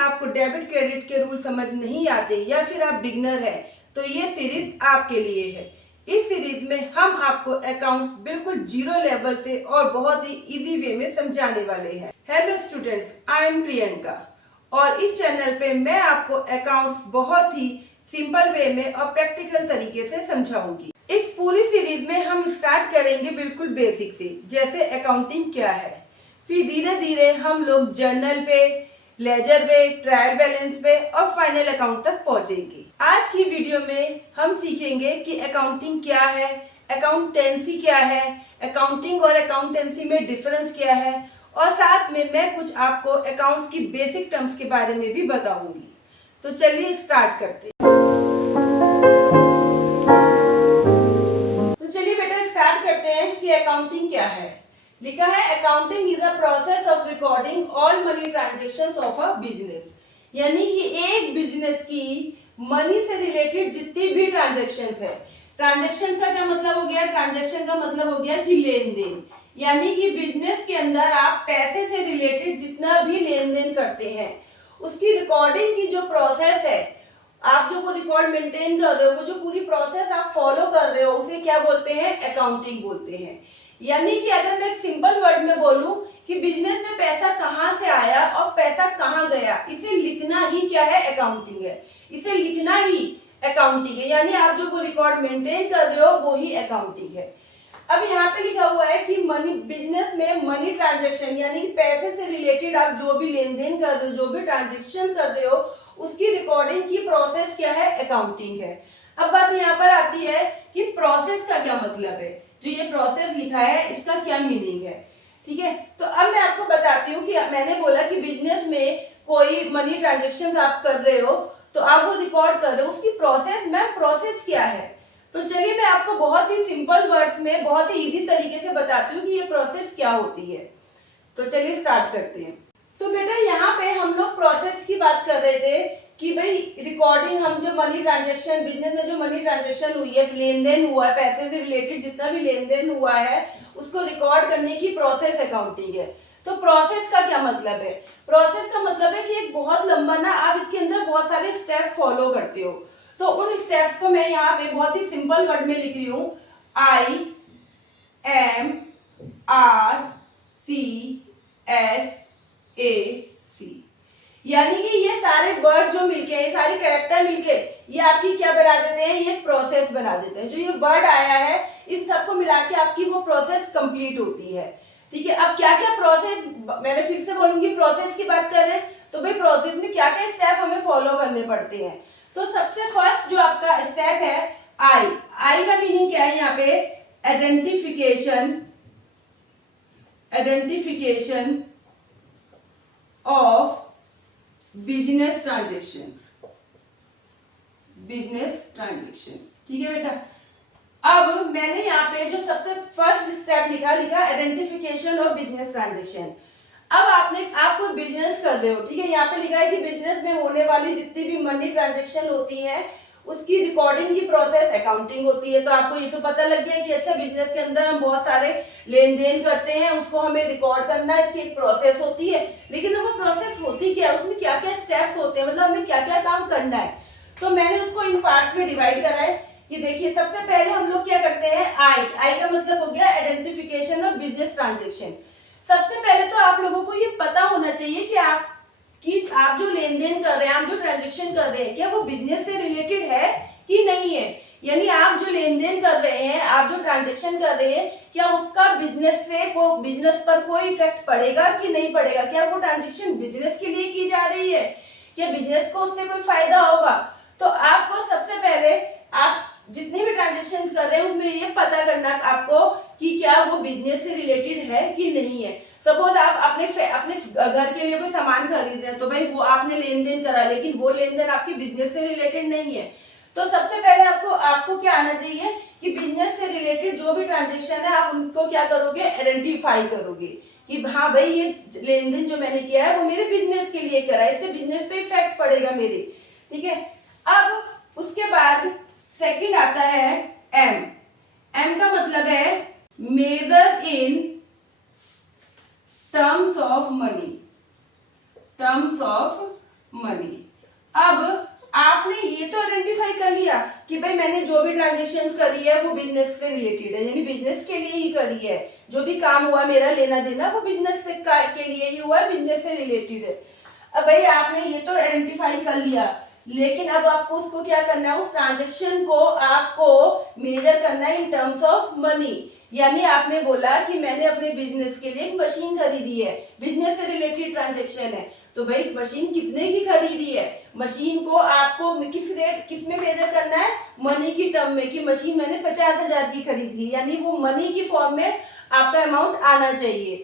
आपको debit credit के rule समझ नहीं आते या फिर आप बिगनर हैं तो ये सीरीज आपके लिए है। इस सीरीज में हम आपको अकाउंट्स बिल्कुल जीरो लेवल से और बहुत ही इजी वे में समझाने वाले हैं। Hello students, I am Priyanka और इस चैनल पे मैं आपको अकाउंट्स बहुत ही सिंपल वे में और प्रैक्टिकल तरीके से समझाऊंगी। इस पूरी सीरीज में हम स्टार्ट करेंगे बिल्कुल बेसिक से, जैसे अकाउंटिंग क्या है, फिर धीरे धीरे हम लोग जर्नल पे, लेजर पे, ट्रायल बैलेंस पे और फाइनल अकाउंट तक पहुंचेंगे। आज की वीडियो में हम सीखेंगे कि अकाउंटिंग क्या है, अकाउंटेंसी क्या है, अकाउंटिंग और अकाउंटेंसी में डिफरेंस क्या है और साथ में मैं कुछ आपको अकाउंट्स की बेसिक टर्म्स के बारे में भी बताऊंगी। तो चलिए स्टार्ट करते हैं। तो चलिए बेटा स्टार्ट करते हैं कि अकाउंटिंग क्या है। लिखा है accounting is a process of recording all money transactions of a business, यानी कि एक बिजनेस की मनी से रिलेटेड जितनी भी ट्रांजेक्शंस है। ट्रांजेक्शंस का क्या मतलब हो गया? ट्रांजेक्शन का मतलब हो गया कि लेन देन, यानी कि बिजनेस के अंदर आप पैसे से रिलेटेड जितना भी लेन देन करते हैं उसकी रिकॉर्डिंग की जो प्रोसेस है, आप जो वो रिकॉर्ड मेंटेन कर रहे हो, वो जो पूरी प्रोसेस आप फॉलो कर रहे हो उसे क्या बोलते हैं? अकाउंटिंग बोलते हैं। यानी कि अगर मैं एक सिंपल वर्ड में बोलूं कि बिजनेस में पैसा कहां से आया और पैसा कहां गया, इसे लिखना ही क्या है? अकाउंटिंग है। इसे लिखना ही अकाउंटिंग है, यानी आप जो वो रिकॉर्ड मेंटेन कर रहे हो वो ही अकाउंटिंग है। अब यहाँ पे लिखा हुआ है कि मनी, बिजनेस में मनी ट्रांजेक्शन यानी कि पैसे से रिलेटेड आप जो भी लेन देन कर रहे हो, जो भी ट्रांजेक्शन कर रहे हो, उसकी रिकॉर्डिंग की प्रोसेस क्या है? अकाउंटिंग है। अब बात यहाँ पर आती है कि प्रोसेस का क्या मतलब है। जो ये प्रोसेस लिखा है इसका क्या मीनिंग है, ठीक है। तो अब मैं आपको बताती हूँ कि मैंने बोला कि बिजनेस में कोई मनी ट्रांजेक्शन आप कर रहे हो तो आप वो रिकॉर्ड कर रहे हो, उसकी प्रोसेस, मैम प्रोसेस क्या है? तो चलिए मैं आपको बहुत ही सिंपल वर्ड्स में बहुत ही इजी तरीके से बताती हूँ कि ये प्रोसेस क्या होती है। तो चलिए स्टार्ट करते हैं। तो बेटा यहाँ पे हम लोग प्रोसेस की बात कर रहे थे कि भाई रिकॉर्डिंग, हम जो मनी ट्रांजेक्शन, बिजनेस में जो मनी ट्रांजेक्शन हुई है, लेन देन हुआ है, पैसे से रिलेटेड जितना भी लेन देन हुआ है उसको रिकॉर्ड करने की प्रोसेस अकाउंटिंग है। तो प्रोसेस का क्या मतलब है? प्रोसेस का मतलब है कि एक बहुत लंबा ना, आप इसके अंदर बहुत सारे स्टेप फॉलो करते हो। तो उन स्टेप्स को मैं यहाँ पे बहुत ही सिंपल वर्ड में लिख रही हूँ, IMRCSAC, यानी कि ये सारे वर्ड जो मिलके, ये सारे कैरेक्टर मिलके ये आपकी क्या बना देते हैं? ये प्रोसेस बना देते हैं। जो ये वर्ड आया है इन सबको मिला के आपकी वो प्रोसेस कंप्लीट होती है, ठीक है। अब क्या क्या प्रोसेस, मैंने फिर से बोलूंगी, प्रोसेस की बात कर रहे हैं तो भाई प्रोसेस में क्या क्या स्टेप हमें फॉलो करने पड़ते हैं। तो सबसे फर्स्ट जो आपका स्टेप है आई का मीनिंग क्या है यहाँ पे? आइडेंटिफिकेशन ऑफ बिजनेस ट्रांजेक्शन, ठीक है बेटा। अब मैंने यहाँ पे जो सबसे फर्स्ट स्टेप लिखा आइडेंटिफिकेशन ऑफ बिजनेस ट्रांजेक्शन। अब आप कोई बिजनेस कर रहे हो, ठीक है। यहाँ पे लिखा है कि बिजनेस में होने वाली जितनी भी मनी ट्रांजेक्शन होती है उसकी रिकॉर्डिंग की प्रोसेस अकाउंटिंग होती है। तो आपको ये तो पता लग गया कि अच्छा, बिजनेस के अंदर हम बहुत सारे लेन देन करते हैं, उसको हमें रिकॉर्ड करना है, इसकी एक प्रोसेस होती है। लेकिन वो प्रोसेस होती क्या है, उसमें क्या क्या स्टेप्स होते हैं, मतलब हमें क्या क्या काम करना है। तो मैंने उसको इन पार्ट्स में डिवाइड करा है कि देखिए, सबसे पहले हम लोग क्या करते हैं, आई का मतलब हो गया आइडेंटिफिकेशन ऑफ बिजनेस ट्रांजेक्शन। सबसे पहले तो आप लोगों को ये पता होना चाहिए कि आप जो लेन देन कर रहे हैं, आप जो ट्रांजेक्शन कर रहे हैं, क्या वो बिजनेस से रिलेटेड है कि नहीं है। यानी आप जो लेन देन कर रहे हैं, आप जो ट्रांजेक्शन कर रहे हैं, क्या उसका बिजनेस पर कोई इफेक्ट पड़ेगा कि नहीं पड़ेगा। क्या वो ट्रांजेक्शन बिजनेस के लिए की जा रही है, क्या बिजनेस को उससे कोई फायदा होगा। तो आपको सबसे पहले, आप जितनी भी ट्रांजेक्शन कर रहे हैं उसमें ये पता करना आपको कि क्या वो बिजनेस से रिलेटेड है कि नहीं है। सपोज आप अपने घर के लिए कोई सामान खरीद रहे हैं तो भाई वो आपने लेन देन करा, लेकिन वो लेन देन आपके बिजनेस से रिलेटेड नहीं है। तो सबसे पहले आपको क्या आना चाहिए कि बिजनेस से रिलेटेड जो भी ट्रांजेक्शन है आप उनको क्या करोगे? आइडेंटिफाई करोगे कि हाँ भाई ये लेन देन जो मैंने किया है वो मेरे बिजनेस के लिए करा है, इससे बिजनेस पे इफेक्ट पड़ेगा मेरे, ठीक है। अब उसके बाद सेकंड आता है एम का मतलब है major in terms of money, money. अब आपने ये तो आइडेंटिफाई कर लिया कि भाई मैंने जो भी ट्रांजेक्शन करी है वो बिजनेस से रिलेटेड है, यानी बिजनेस के लिए ही करी है, जो भी काम हुआ मेरा लेना देना वो बिजनेस से के लिए ही हुआ है, बिजनेस से रिलेटेड है। अब भाई आपने ये तो आइडेंटिफाई कर लिया, लेकिन अब आपको उसको क्या करना है, उस ट्रांजेक्शन को आपको मेजर करना है इन टर्म्स ऑफ मनी। यानी आपने बोला कि मैंने अपने बिजनेस के लिए एक मशीन खरीदी है, बिजनेस से रिलेटेड ट्रांजेक्शन है, तो भाई मशीन कितने की खरीदी है, मशीन को आपको किस में मेजर करना है, मनी की टर्म में, कि मशीन मैंने 50,000 की खरीदी है, यानी वो मनी की फॉर्म में आपका अमाउंट आना चाहिए।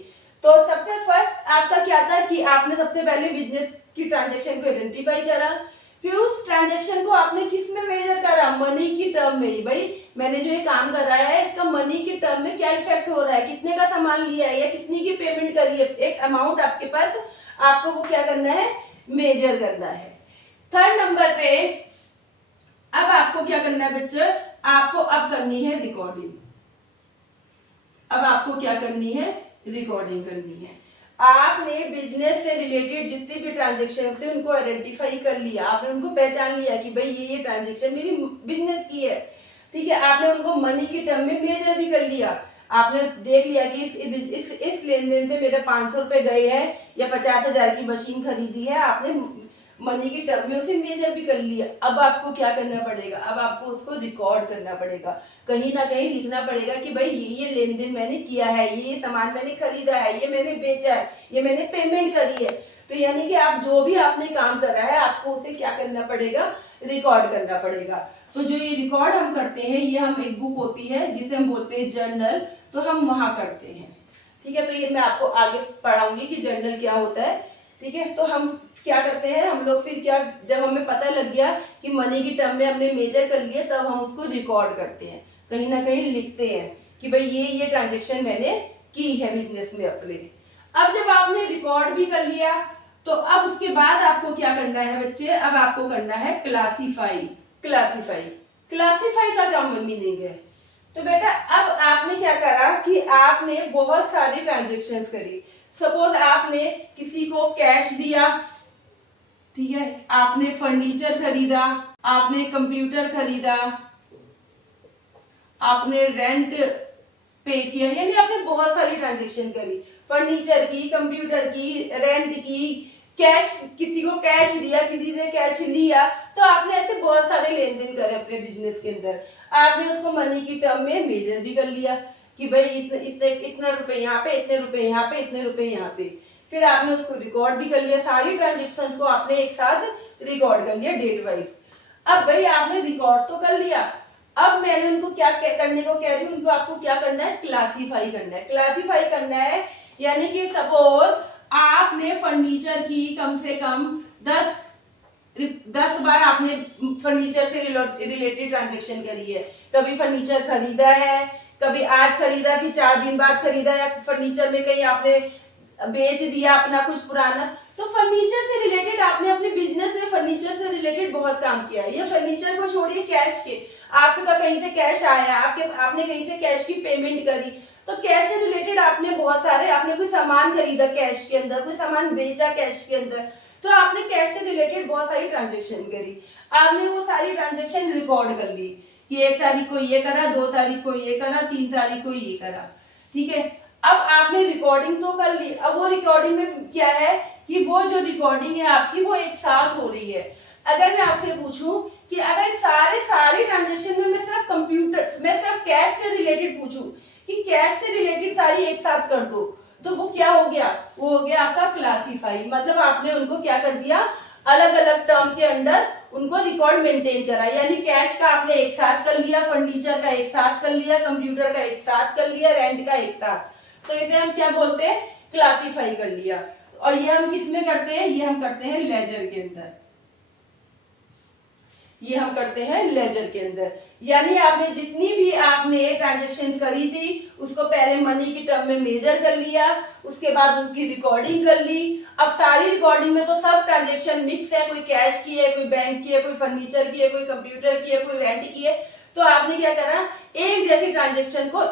तो सबसे फर्स्ट आपका क्या था कि आपने सबसे पहले बिजनेस की ट्रांजेक्शन को आइडेंटिफाई करा, फिर उस ट्रांजेक्शन को आपने किस में मेजर करा, मनी की टर्म में ही। भाई मैंने जो ये काम कराया है इसका मनी की टर्म में क्या इफेक्ट हो रहा है, कितने का सामान लिया है या कितनी की पेमेंट करी है, एक अमाउंट आपके पास, आपको वो क्या करना है, मेजर करना है। थर्ड नंबर पे अब आपको क्या करना है बच्चे, आपको अब करनी है रिकॉर्डिंग। अब आपको क्या करनी है, रिकॉर्डिंग करनी है। आपने बिजनेस से रिलेटेड जितनी भी ट्रांजेक्शन थे उनको आइडेंटिफाई कर लिया, आपने उनको पहचान लिया कि भाई ये ट्रांजेक्शन मेरी बिजनेस की है, ठीक है। आपने उनको मनी की टर्म में मेजर भी कर लिया, आपने देख लिया कि इस लेन देन से मेरे 500 रुपए गए हैं या 50,000 की मशीन खरीदी है, आपने मनी की टर्म में उसे मेजर भी कर लिया। अब आपको क्या करना पड़ेगा, अब आपको उसको रिकॉर्ड करना पड़ेगा, कहीं ना कहीं लिखना पड़ेगा कि भाई ये लेन देन मैंने किया है, ये सामान मैंने खरीदा है, ये मैंने बेचा है, ये मैंने पेमेंट करी है। तो यानी कि आप जो भी आपने काम कर रहा है आपको उसे क्या करना पड़ेगा, रिकॉर्ड करना पड़ेगा। तो जो ये रिकॉर्ड हम करते हैं, ये हम एक बुक होती है जिसे हम बोलते हैं जर्नल, तो हम वहां करते हैं, ठीक है। तो ये मैं आपको आगे पढ़ाऊंगी कि जर्नल क्या होता है, ठीक है। तो हम क्या करते हैं, हम लोग फिर क्या, जब हमें पता लग गया कि मनी की टर्म में हमने मेजर कर लिया, तब हम उसको रिकॉर्ड करते हैं, कहीं ना कहीं लिखते हैं कि भाई ये ट्रांजेक्शन मैंने की है बिजनेस में अपने। अब जब आपने रिकॉर्ड भी कर लिया, तो अब उसके बाद आपको क्या करना है बच्चे, अब आपको करना है क्लासीफाई। क्लासीफाई क्लासीफाई का क्या मीनिंग है, तो बेटा अब आपने क्या करा कि आपने बहुत सारी ट्रांजेक्शन करी। सपोज आपने किसी को कैश दिया, ठीक है, आपने फर्नीचर खरीदा, आपने कंप्यूटर खरीदा, आपने रेंट पे किया, यानी आपने बहुत सारी ट्रांजेक्शन करी, फर्नीचर की, कंप्यूटर की, रेंट की, कैश, किसी को कैश दिया, किसी से कैश लिया, तो आपने ऐसे बहुत सारे लेन देन करे अपने बिजनेस के अंदर। आपने उसको मनी की टर्म में मेजर भी कर लिया कि भाई इतना रुपए यहाँ पे, इतने रुपए यहाँ पे, इतने रुपए यहाँ पे। फिर आपने उसको रिकॉर्ड भी कर लिया, सारी ट्रांजेक्शन को आपने एक साथ रिकॉर्ड कर लिया डेट वाइज। अब भाई आपने रिकॉर्ड तो कर लिया, अब मैंने उनको क्या करने को कह रही हूँ, उनको आपको क्या करना है, क्लासीफाई करना है। क्लासीफाई करना है यानी कि सपोज आपने फर्नीचर की कम से कम 10 बार आपने फर्नीचर से रिलेटेड ट्रांजेक्शन करी है। कभी फर्नीचर खरीदा है, कभी आज खरीदा, फिर 4 दिन बाद खरीदा, या फर्नीचर में कहीं आपने बेच दिया अपना कुछ पुराना। तो फर्नीचर से रिलेटेड आपने अपने बिजनेस में फर्नीचर से रिलेटेड बहुत काम किया है। ये फर्नीचर को छोड़िए, कैश के, आपका कहीं से कैश आया, आपने कहीं से कैश की पेमेंट करी, तो कैश से रिलेटेड आपने बहुत सारे, आपने कोई सामान खरीदा कैश के अंदर, कोई सामान बेचा कैश के अंदर, तो आपने कैश से रिलेटेड बहुत सारी ट्रांजेक्शन करी। आपने वो सारी ट्रांजेक्शन रिकॉर्ड कर ली कि 1 तारीख को ये करा, 2 तारीख को ये करा, 3 तारीख को ये करा, ठीक है। अब आपने रिकॉर्डिंग तो कर ली, अब वो रिकॉर्डिंग में क्या है कि वो जो रिकॉर्डिंग है आपकी वो एक साथ हो रही है। अगर मैं आपसे पूछूं कि अगर सारी ट्रांजेक्शन में मैं सिर्फ कैश से रिलेटेड पूछूं कि कैश से रिलेटेड सारी एक साथ कर दो, तो वो क्या हो गया, वो हो गया आपका क्लासीफाई। मतलब आपने उनको क्या कर दिया, अलग अलग टर्म के अंदर उनको रिकॉर्ड मेंटेन करा, यानी कैश का आपने एक साथ कर लिया, फर्नीचर का एक साथ कर लिया, कंप्यूटर का एक साथ कर लिया, रेंट का एक साथ, तो इसे हम क्या बोलते हैं, क्लासीफाई कर लिया। और ये हम किस में करते हैं, ये हम करते हैं लेजर के अंदर, ये हम करते हैं लेजर के अंदर। यानी आपने जितनी भी आपने ट्रांजेक्शन करी थी उसको पहले मनी की टर्म में मेजर कर लिया, उसके बाद उसकी रिकॉर्डिंग कर ली। अब सारी रिकॉर्डिंग में तो सब ट्रांजेक्शन मिक्स है, कोई कैश की है, कोई बैंक की है, कोई फर्नीचर की है, कोई कंप्यूटर की है, कोई रेंट की है। तो आपने क्या करा, एक जैसी ट्रांजेक्शन को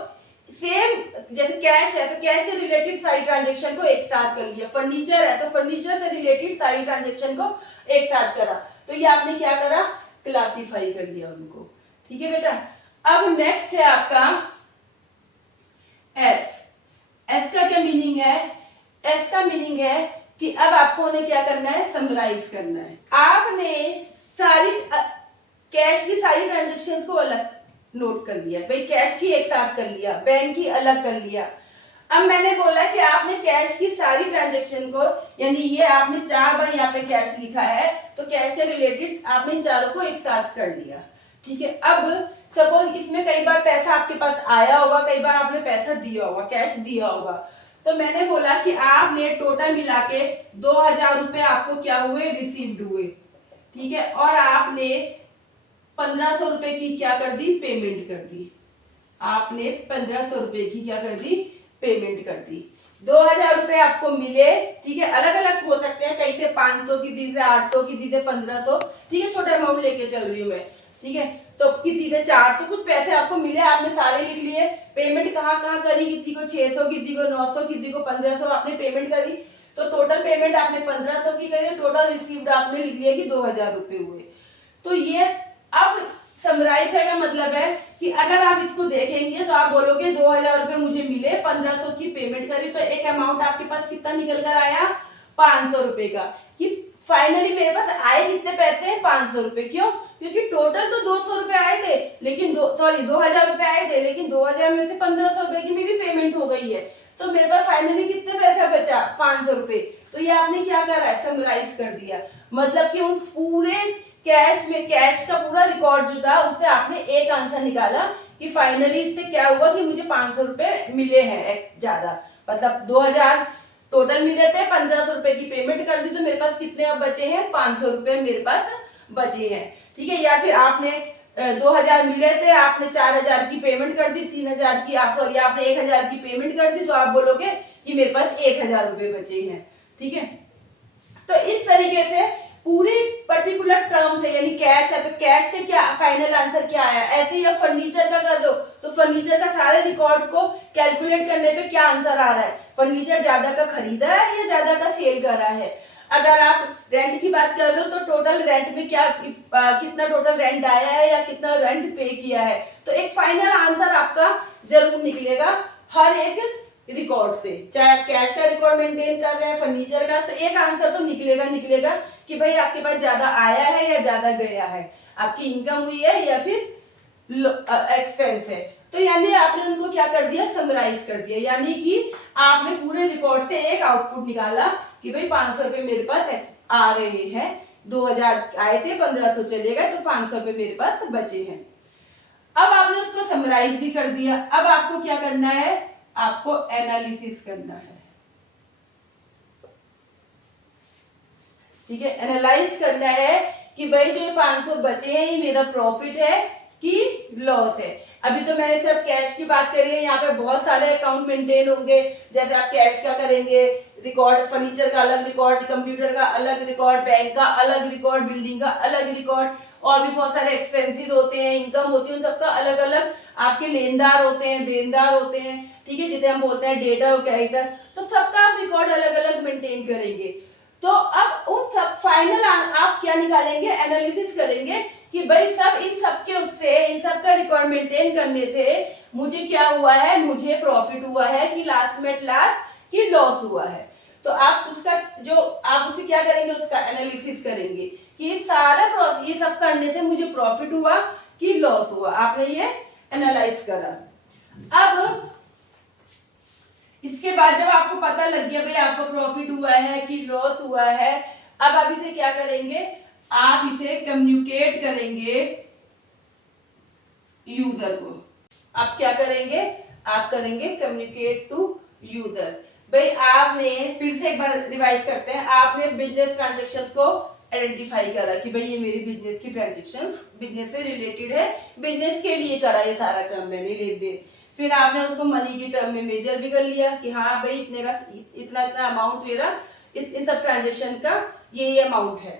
सेम, जैसे कैश है तो कैश से रिलेटेड सारी ट्रांजेक्शन को एक साथ कर लिया, फर्नीचर है तो फर्नीचर से रिलेटेड सारी ट्रांजेक्शन को एक साथ करा, तो ये आपने क्या करा, क्लासीफाई कर लिया उनको। ठीक है बेटा। अब नेक्स्ट है आपका एस। एस का क्या मीनिंग है? एस का मीनिंग है कि अब आपको उन्हें क्या करना है, समराइज करना है। आपने सारी कैश की सारी ट्रांजेक्शन को अलग नोट कर लिया, भाई कैश की एक साथ कर लिया, बैंक की अलग कर लिया। अब मैंने बोला कि आपने कैश की सारी ट्रांजेक्शन को, यानी ये आपने 4 बार यहाँ पे कैश लिखा है, तो कैश से रिलेटेड आपने इन चारों को एक साथ कर लिया। ठीक है। अब सपोज इसमें कई बार पैसा आपके पास आया होगा, कई बार आपने पैसा दिया होगा, कैश दिया होगा, तो मैंने बोला कि आपने टोटल मिला के 2000 रुपए आपको क्या हुए, रिसीव्ड हुए। ठीक है। और आपने 1500 रुपए की क्या कर दी, पेमेंट कर दी। आपने 1500 रुपए की क्या कर दी, पेमेंट कर दी। 2000 रुपए आपको मिले। ठीक है। अलग अलग हो सकते हैं, कहीं से 500 किसी से 800 किसी से 1500। ठीक है, छोटा अमाउंट लेके चल रही हूँ मैं। ठीक है। तो किसी से 400 कुछ पैसे आपको मिले, आपने सारे लिख लिए। पेमेंट कहाँ कहाँ करी, किसी को 600, किसी को 900, किसी को 1500 आपने पेमेंट करी। तो टोटल पेमेंट आपने 1500 की करी, टोटल रिसीव्ड आपने लिख लिया कि 2000 रुपए हुए। तो ये अब समराइज का मतलब है कि अगर आप इसको देखेंगे तो आप बोलोगे 2000 रुपए मुझे मिले, 1500 की पेमेंट करी, तो एक अमाउंट आपके पास कितना निकल कर आया, 500 रुपए का। कि फाइनली मेरे पास आए कितने पैसे, 500 रुपए। क्यों? क्योंकि टोटल तो 200 रुपए आए थे, लेकिन 2000 रुपए आए थे, लेकिन 2000 में से 1500 रुपए की मेरी पेमेंट हो गई है, तो मेरे पास फाइनली कितने पैसा बचा, 500 रुपए। तो ये आपने क्या करा है, समराइज कर दिया। मतलब कि उन पूरे कैश में, कैश का पूरा रिकॉर्ड जो था उससे आपने एक आंसर निकाला कि फाइनली इससे क्या हुआ कि मुझे 500 रुपए मिले हैं एक्स ज्यादा। मतलब 2000 टोटल मिले थे, 1500 रुपए की पेमेंट कर दी, तो मेरे पास कितने अब बचे हैं, 500 रुपए मेरे पास बचे हैं। ठीक है। या फिर आपने 2000 मिले थे, आपने 4000 की पेमेंट कर दी, 3000 की सॉरी आपने 1000 की पेमेंट कर दी, तो आप बोलोगे कि मेरे पास 1000 रुपए बचे हैं। ठीक है। तो इस तरीके से पूरी पर्टिकुलर टर्म से, यानी कैश है तो कैश से क्या फाइनल आंसर क्या आया। ऐसे ही आप फर्नीचर का कर दो तो फर्नीचर का सारे रिकॉर्ड को कैलकुलेट करने पे क्या आंसर आ रहा है, फर्नीचर ज्यादा का खरीदा है या ज्यादा का सेल करा है। अगर आप रेंट की बात कर दो तो टोटल रेंट में क्या कितना टोटल रेंट आया है या कितना रेंट पे किया है। तो एक फाइनल आंसर आपका जरूर निकलेगा हर एक रिकॉर्ड से, चाहे आप कैश का रिकॉर्ड मेंटेन कर रहे हैं, फर्नीचर का, तो एक आंसर तो निकलेगा कि भाई आपके पास ज्यादा आया है या ज्यादा गया है, आपकी इनकम हुई है या फिर एक्सपेंस है। तो यानी आपने उनको क्या कर दिया, समराइज कर दिया, यानी कि आपने पूरे रिकॉर्ड से एक आउटपुट निकाला कि भाई 500 रुपए मेरे पास आ रहे हैं, 2000 आए थे, 1500 चले गए, तो 500 रुपए मेरे पास बचे हैं। अब आपने उसको समराइज भी कर दिया। अब आपको क्या करना है, आपको एनालिसिस करना है। ठीक है। एनालाइज करना है कि भाई जो 500 बचे हैं ये मेरा प्रॉफिट है कि लॉस है। अभी तो मैंने सिर्फ कैश की बात करी है, यहाँ पे बहुत सारे अकाउंट मेंटेन होंगे। जैसे आप कैश का करेंगे रिकॉर्ड, फर्नीचर का अलग रिकॉर्ड, कंप्यूटर का अलग रिकॉर्ड, बैंक का अलग रिकॉर्ड, बिल्डिंग का अलग रिकॉर्ड, और भी बहुत सारे एक्सपेंसेस होते हैं, इनकम होती है, उन सबका अलग अलग आपके लेनदार होते हैं, देनदार होते हैं। ठीक है। जिसे हम बोलते हैं डेटर और क्रेडिटर, तो सबका आप रिकॉर्ड अलग अलग मेंटेन करेंगे। तो अब उन सब फाइनल आप क्या निकालेंगे, एनालिसिस करेंगे कि भाई सब इन सब के उससे, इन सब का रिकॉर्ड मेंटेन करने से मुझे क्या हुआ है, मुझे प्रॉफिट हुआ है कि लास्ट में लास्ट कि लॉस हुआ है। तो आप उसका जो आप उसे क्या करेंगे, उसका एनालिसिस करेंगे कि सारा प्रोसेस ये सब करने से मुझे प्रॉफिट हुआ कि लॉस हुआ। आपने ये एनालाइज करा। अब इसके बाद जब आपको पता लग गया भाई आपको प्रॉफिट हुआ है कि लॉस हुआ है, अब आप इसे क्या करेंगे, आप इसे कम्युनिकेट करेंगे यूजर को। आप क्या करेंगे, आप करेंगे कम्युनिकेट टू यूजर। भाई आपने फिर से एक बार रिवाइज करते हैं, आपने बिजनेस ट्रांजेक्शंस को आइडेंटिफाई करा कि भाई ये मेरी बिजनेस की ट्रांजेक्शंस बिजनेस से रिलेटेड है, बिजनेस के लिए करा ये सारा काम मैंने लेन देन। फिर आपने उसको मनी की टर्म में मेजर भी कर लिया कि हाँ भाई इतने का इतना इतना अमाउंट मेरा इन सब ट्रांजेक्शन का ये अमाउंट है।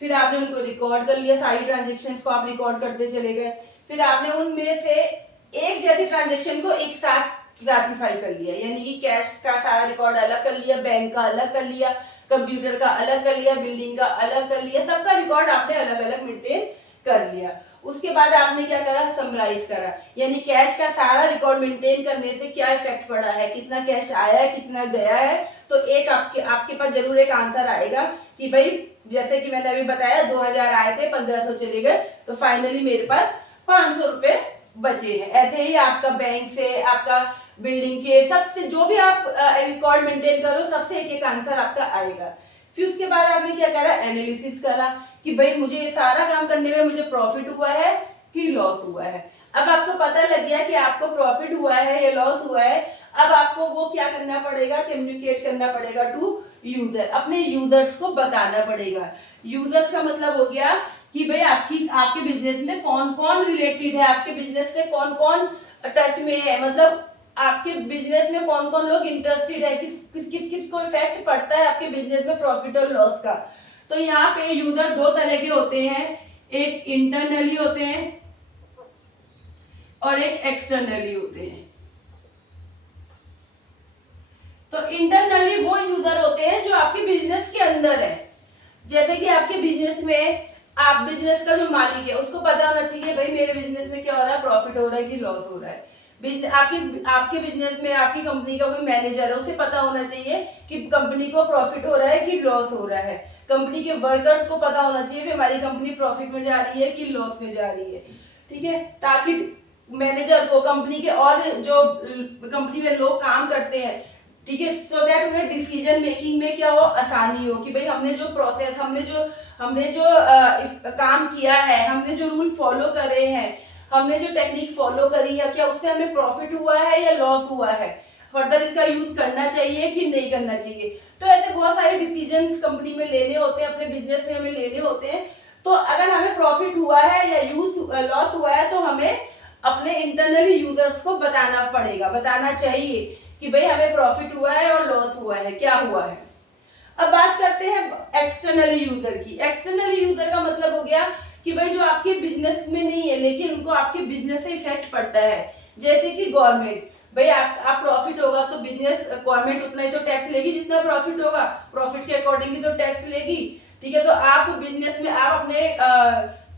फिर आपने उनको रिकॉर्ड कर लिया, सारी ट्रांजेक्शन को आप रिकॉर्ड करते चले गए। फिर आपने उनमें से एक जैसी ट्रांजेक्शन को एक साथ क्लासिफाई कर लिया, यानी कि कैश का सारा रिकॉर्ड अलग कर लिया, बैंक का अलग कर लिया, कंप्यूटर का अलग कर लिया, बिल्डिंग का अलग कर लिया, सबका रिकॉर्ड आपने अलग अलग मेंटेन कर लिया। उसके बाद आपने क्या करा, समराइज करा, यानी कैश का सारा रिकॉर्ड मेंटेन करने से क्या इफेक्ट पड़ा है, कितना कैश आया है, कितना गया है। तो एक आपके पास जरूर एक आंसर आएगा कि भाई जैसे कि मैंने अभी बताया 2000 आए थे, 1500 चले गए, तो फाइनली मेरे पास 500 रुपए बचे हैं। ऐसे ही आपका बैंक से, आपका बिल्डिंग के, सबसे जो भी आप रिकॉर्ड मेंटेन करो सबसे एक एक आंसर आपका आएगा। फिर उसके बाद आपने क्या करा, एनालिसिस करा कि भाई मुझे ये सारा काम करने में मुझे प्रॉफिट हुआ है कि लॉस हुआ है। अब आपको पता लग गया कि आपको प्रॉफिट हुआ है या लॉस हुआ है, अब आपको वो क्या करना पड़ेगा, कम्युनिकेट करना पड़ेगा टू यूजर, अपने यूजर्स को बताना पड़ेगा। यूजर्स का मतलब हो गया कि भाई आपके बिजनेस में कौन कौन रिलेटेड है, आपके बिजनेस से कौन कौन टच में है, मतलब आपके बिजनेस में कौन कौन लोग इंटरेस्टेड है, किस को इफेक्ट पड़ता है आपके बिजनेस में प्रॉफिट और लॉस का। तो यहाँ पे यूजर दो तरह के होते हैं, एक इंटरनली होते हैं और एक एक्सटर्नली होते हैं। तो इंटरनली वो यूजर होते हैं जो आपके बिजनेस के अंदर है, जैसे कि आपके बिजनेस में, आप बिजनेस का जो मालिक है उसको पता होना चाहिए भाई मेरे बिजनेस में क्या हो रहा है, प्रॉफिट हो रहा है कि लॉस हो रहा है। आपके बिजनेस में आपकी कंपनी का कोई मैनेजर है, उसे पता होना चाहिए कि कंपनी को प्रॉफिट हो रहा है कि लॉस हो रहा है। कंपनी के वर्कर्स को पता होना चाहिए कि हमारी कंपनी प्रॉफिट में जा रही है कि लॉस में जा रही है, ठीक है, ताकि मैनेजर को, कंपनी के और जो कंपनी में लोग काम करते हैं, ठीक है, सो दैट उन्हें डिसीजन मेकिंग में क्या हो, आसानी हो कि भाई हमने जो प्रोसेस, हमने जो काम किया है, हमने जो रूल फॉलो करे हैं, हमने जो टेक्निक फॉलो करी है, क्या उससे हमें प्रॉफिट हुआ है या लॉस हुआ है, फर्दर इसका यूज करना चाहिए कि नहीं करना चाहिए। तो ऐसे बहुत सारे डिसीजंस कंपनी में लेने होते हैं, अपने बिजनेस में हमें लेने होते हैं। तो अगर हमें प्रॉफिट हुआ है या लॉस हुआ है तो हमें अपने इंटरनली यूजर्स को बताना पड़ेगा, बताना चाहिए कि भाई हमें प्रॉफिट हुआ है और लॉस हुआ है, क्या हुआ है। अब बात करते हैं एक्सटर्नली यूजर की। एक्सटर्नली यूजर का मतलब हो गया कि भाई जो आपके बिजनेस में नहीं है लेकिन उनको आपके बिजनेस से इफेक्ट पड़ता है, जैसे कि गवर्नमेंट, भाई आप प्रॉफिट होगा तो बिजनेस, गवर्नमेंट उतना ही तो टैक्स लेगी जितना प्रॉफिट होगा, प्रॉफिट के अकॉर्डिंग ही तो टैक्स लेगी, ठीक है। तो आप बिजनेस में आप अपने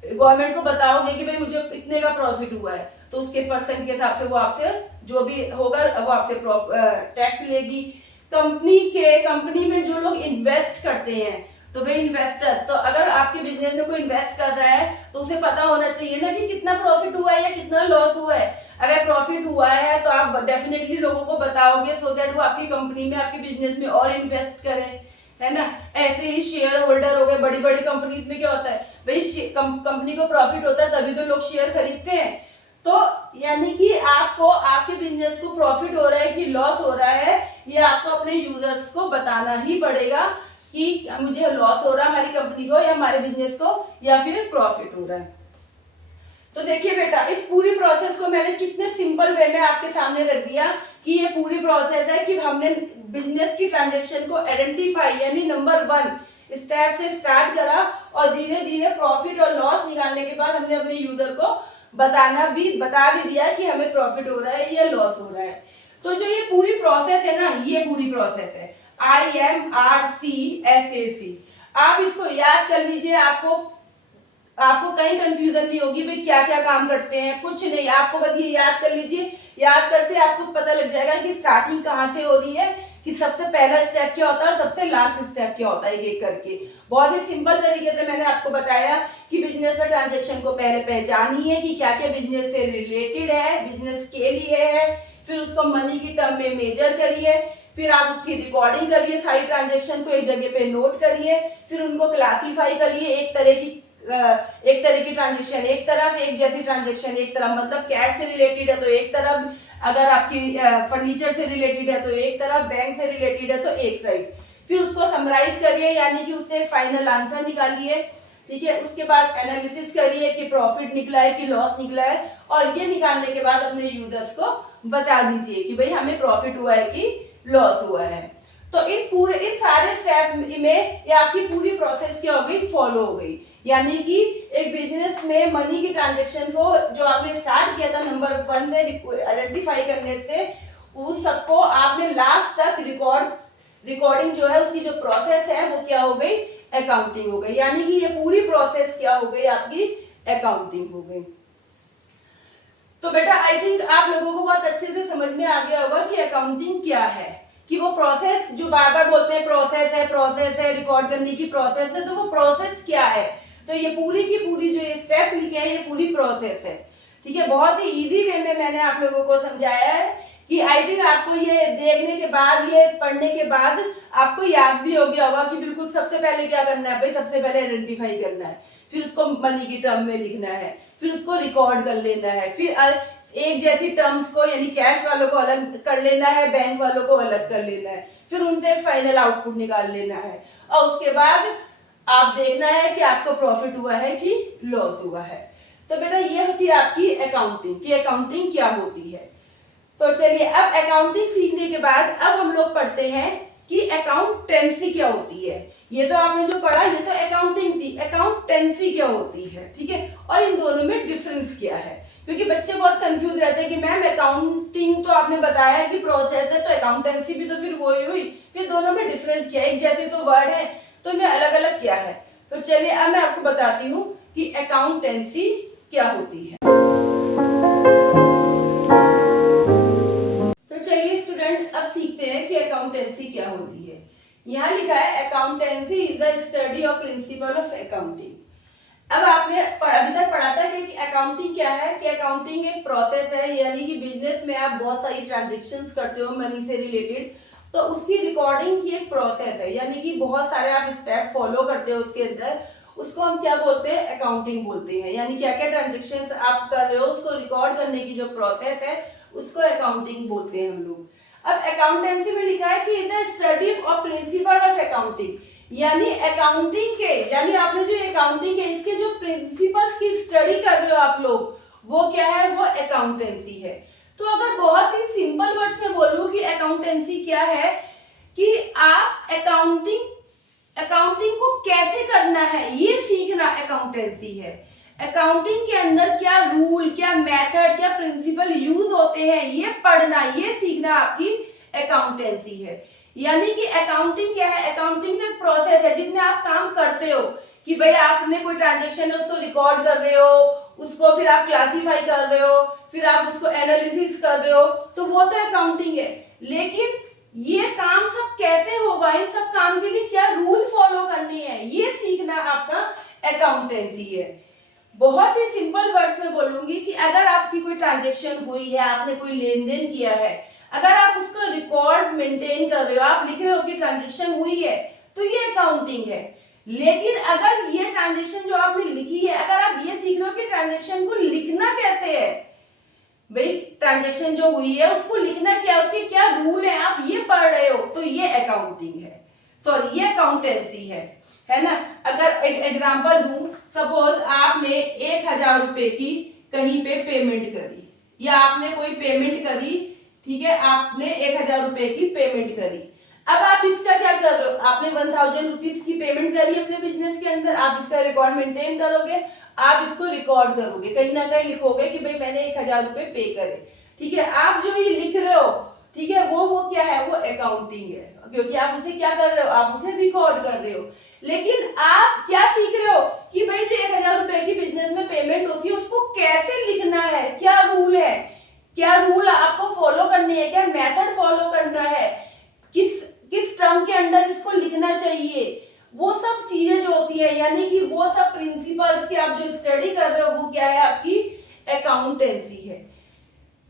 गवर्नमेंट को बताओगे कि भाई मुझे इतने का प्रॉफिट हुआ है, तो उसके परसेंट के हिसाब से वो आपसे जो भी होगा वो आपसे टैक्स लेगी। कंपनी में जो लोग इन्वेस्ट करते हैं, तो भाई इन्वेस्टर, तो अगर आपके बिजनेस में कोई इन्वेस्ट कर रहा है तो उसे पता होना चाहिए ना कि कितना प्रॉफिट हुआ है या कितना लॉस हुआ है। अगर प्रॉफिट हुआ है तो आप डेफिनेटली लोगों को बताओगे, सो दैट वो आपकी कंपनी में, आपके बिजनेस में और इन्वेस्ट करें, है ना। ऐसे ही शेयर होल्डर हो गए, बड़ी बड़ी कंपनीज में क्या होता है, भाई कंपनी को प्रॉफिट होता है तभी तो लोग शेयर खरीदते हैं। तो यानी कि आपको आपके बिजनेस को प्रॉफिट हो रहा है कि लॉस हो रहा है, ये आपको अपने यूजर्स को बताना ही पड़ेगा कि मुझे लॉस हो रहा है हमारी कंपनी को या हमारे बिजनेस को, या फिर प्रॉफिट हो रहा है। तो देखिए बेटा, इस पूरी प्रोसेस को मैंने कितने सिंपल वे में आपके सामने रख दिया कि ये पूरी प्रोसेस है कि हमने बिजनेस की ट्रांजैक्शन को आइडेंटिफाई, यानी नंबर 1 स्टेप से स्टार्ट करा और धीरे धीरे प्रॉफिट और लॉस निकालने के बाद हमने अपने यूजर को बता भी दिया कि हमें प्रॉफिट हो रहा है या लॉस हो रहा है। तो जो ये पूरी प्रोसेस है ना, ये पूरी प्रोसेस है IMRCSAC। आप इसको याद कर लीजिए, आपको कहीं कंफ्यूजन नहीं होगी भाई क्या क्या काम करते हैं, कुछ नहीं, आपको बस ये याद कर लीजिए। याद करते आपको पता लग जाएगा कि स्टार्टिंग कहाँ से हो रही है, कि सबसे पहला स्टेप क्या होता है और सबसे लास्ट स्टेप क्या होता है, एक एक करके बहुत ही सिंपल तरीके से मैंने आपको बताया कि बिजनेस में ट्रांजैक्शन को पहले पहचानिए कि क्या क्या बिजनेस से रिलेटेड है, बिजनेस के लिए है, फिर उसको मनी की टर्म में मेजर करिए, फिर आप उसकी रिकॉर्डिंग करिए, सारी ट्रांजैक्शन को एक जगह पे नोट करिए, फिर उनको क्लासीफाई करिए, एक तरह की ट्रांजैक्शन एक तरफ, एक जैसी ट्रांजैक्शन एक तरफ, मतलब कैश से रिलेटेड है तो एक तरफ, अगर आपकी फर्नीचर से रिलेटेड है तो एक तरफ, बैंक से रिलेटेड है तो एक साइड। फिर उसको समराइज करिए, यानी कि उससे फाइनल आंसर निकालिए, ठीक है। उसके बाद एनालिसिस करिए कि प्रॉफिट निकला है कि लॉस निकला है, और ये निकालने के बाद अपने यूजर्स को बता दीजिए कि भाई हमें प्रॉफिट हुआ है कि लॉस हुआ है। तो इन सारे स्टेप में ये आपकी पूरी प्रोसेस क्या हो गई, फॉलो हो गई। यानी कि एक बिजनेस में मनी की ट्रांजैक्शन को जो आपने स्टार्ट किया था नंबर 1 से आइडेंटिफाई करने से, उस सबको आपने लास्ट तक रिकॉर्डिंग जो है उसकी जो प्रोसेस है वो क्या हो गई, अकाउंटिंग हो गई। यानी कि ये पूरी प्रोसेस क्या हो गई, आपकी अकाउंटिंग हो गई। तो बेटा आई थिंक आप लोगों को बहुत अच्छे से समझ में आ गया होगा कि अकाउंटिंग क्या है, कि वो प्रोसेस जो बार बार बोलते हैं प्रोसेस है रिकॉर्ड करने की प्रोसेस है, तो वो प्रोसेस क्या है। तो ये पूरी की पूरी जो ये स्टेप लिखे हैं ये पूरी प्रोसेस है। ठीक है, बहुत ही इजी वे में मैंने आप लोगों को समझाया है कि आई थिंक आपको ये देखने के बाद, ये पढ़ने के बाद आपको याद भी हो गया होगा कि बिल्कुल सबसे पहले क्या करना है भाई, सबसे पहले आइडेंटिफाई करना है, फिर उसको मनी की टर्म में लिखना है, फिर उसको रिकॉर्ड कर लेना है, फिर एक जैसी टर्म्स को यानी कैश वालों को अलग कर लेना है, बैंक वालों को अलग कर लेना है, फिर उनसे फाइनल आउटपुट निकाल लेना है, और उसके बाद आप देखना है कि आपको प्रॉफिट हुआ है कि लॉस हुआ है। तो बेटा ये होती है आपकी अकाउंटिंग, कि अकाउंटिंग क्या होती है। तो चलिए अब अकाउंटिंग सीखने के बाद अब हम लोग पढ़ते हैं कि अकाउंटेंसी क्या होती है। ये तो आपने जो पढ़ा ये तो अकाउंटिंग थी, अकाउंटेंसी क्या होती है, ठीक है, और इन दोनों में डिफरेंस क्या है, क्योंकि बच्चे बहुत कंफ्यूज रहते हैं कि मैम अकाउंटिंग तो आपने बताया कि प्रोसेस है, तो अकाउंटेंसी भी तो फिर वही हुई, फिर दोनों में डिफरेंस क्या है, एक जैसे तो वर्ड है तो इनमें अलग अलग क्या है। तो चलिए अब मैं आपको बताती हूँ कि अकाउंटेंसी क्या होती है। तो चलिए स्टूडेंट अब सीखते हैं कि अकाउंटेंसी क्या होती है। यहाँ लिखा है accountancy is the study of principle of accounting. अब आपने अभी तक पढ़ा था कि अकाउंटिंग क्या है, कि अकाउंटिंग एक प्रोसेस है, यानी कि बिजनेस में आप बहुत सारी ट्रांजेक्शन्स करते हो मनी से रिलेटेड, तो उसकी रिकॉर्डिंग की एक प्रोसेस है, यानी कि बहुत सारे आप स्टेप फॉलो करते हो उसके अंदर, उसको हम क्या बोलते हैं, अकाउंटिंग बोलते हैं। यानी क्या क्या ट्रांजेक्शन्स आप कर रहे हो उसको रिकॉर्ड करने की जो प्रोसेस है उसको अकाउंटिंग बोलते हैं हम लोग। अब अकाउंटेंसी में लिखा है कि is the study of principle of accounting, यानी अकाउंटिंग के, यानी आपने जो अकाउंटिंग है इसके जो प्रिंसिपल्स की स्टडी कर रहे हो आप लोग, वो क्या है, वो अकाउंटेंसी है। तो अगर बहुत ही सिंपल वर्ड्स में बोलूं कि अकाउंटेंसी क्या है, कि आप अकाउंटिंग को कैसे करना है ये सीखना अकाउंटेंसी है। अकाउंटिंग के अंदर क्या रूल, क्या मेथड, क्या प्रिंसिपल यूज होते हैं ये पढ़ना, ये सीखना आपकी अकाउंटेंसी है। यानी कि अकाउंटिंग क्या है, अकाउंटिंग तो एक प्रोसेस है जिसमें आप काम करते हो, कि भाई आपने कोई ट्रांजेक्शन है उसको रिकॉर्ड कर रहे हो, उसको फिर आप क्लासीफाई कर रहे हो, फिर आप उसको एनालिसिस कर रहे हो, तो वो तो अकाउंटिंग है। लेकिन ये काम सब कैसे होगा, इन सब काम के लिए क्या रूल फॉलो करने हैं, ये सीखना आपका अकाउंटेंसी है। बहुत ही सिंपल वर्ड्स में बोलूंगी कि अगर आपकी कोई ट्रांजेक्शन हुई है, आपने कोई लेन देन किया है, अगर आप उसका रिकॉर्ड मेंटेन कर रहे हो, आप लिख रहे हो कि ट्रांजेक्शन हुई है, तो ये अकाउंटिंग है। लेकिन अगर ये ट्रांजेक्शन जो आपने लिखी है, अगर आप ये सीख रहे हो कि ट्रांजेक्शन को लिखना कैसे है, भाई ट्रांजेक्शन जो हुई है उसको लिखना क्या, उसके क्या रूल है, आप ये पढ़ रहे हो, तो ये अकाउंटिंग है, सॉरी ये अकाउंटेंसी है ना। अगर एक एग्जांपल दूं, सपोज आपने 1000 रुपए की कहीं पे पेमेंट करी, या आपने कोई पेमेंट करी, ठीक है, आपने 1000 रुपए की पेमेंट करी। अब आप इसका क्या कर रहे हो, आपने 1000 रुपीज की पेमेंट करी अपने बिजनेस के अंदर, आप इसका रिकॉर्ड मेंटेन करोगे, आप इसको रिकॉर्ड करोगे, कहीं ना कहीं लिखोगे कि भाई मैंने 1000 रुपए पे करे, ठीक है। आप जो ये लिख रहे हो, ठीक है, वो क्या है, वो अकाउंटिंग है, क्योंकि आप उसे क्या कर रहे हो, आप उसे रिकॉर्ड कर रहे हो। लेकिन आप क्या सीख रहे हो कि भाई जो 1000 रुपए की बिजनेस में पेमेंट होती है उसको कैसे लिखना है, क्या रूल है, क्या रूल आपको फॉलो करने हैं, क्या मेथड फॉलो करना है, किस टर्म के अंदर इसको लिखना चाहिए, वो सब चीजें जो होती है, यानी कि वो सब प्रिंसिपल्स की आप जो स्टडी कर रहे हो वो क्या है, आपकी अकाउंटेंसी है,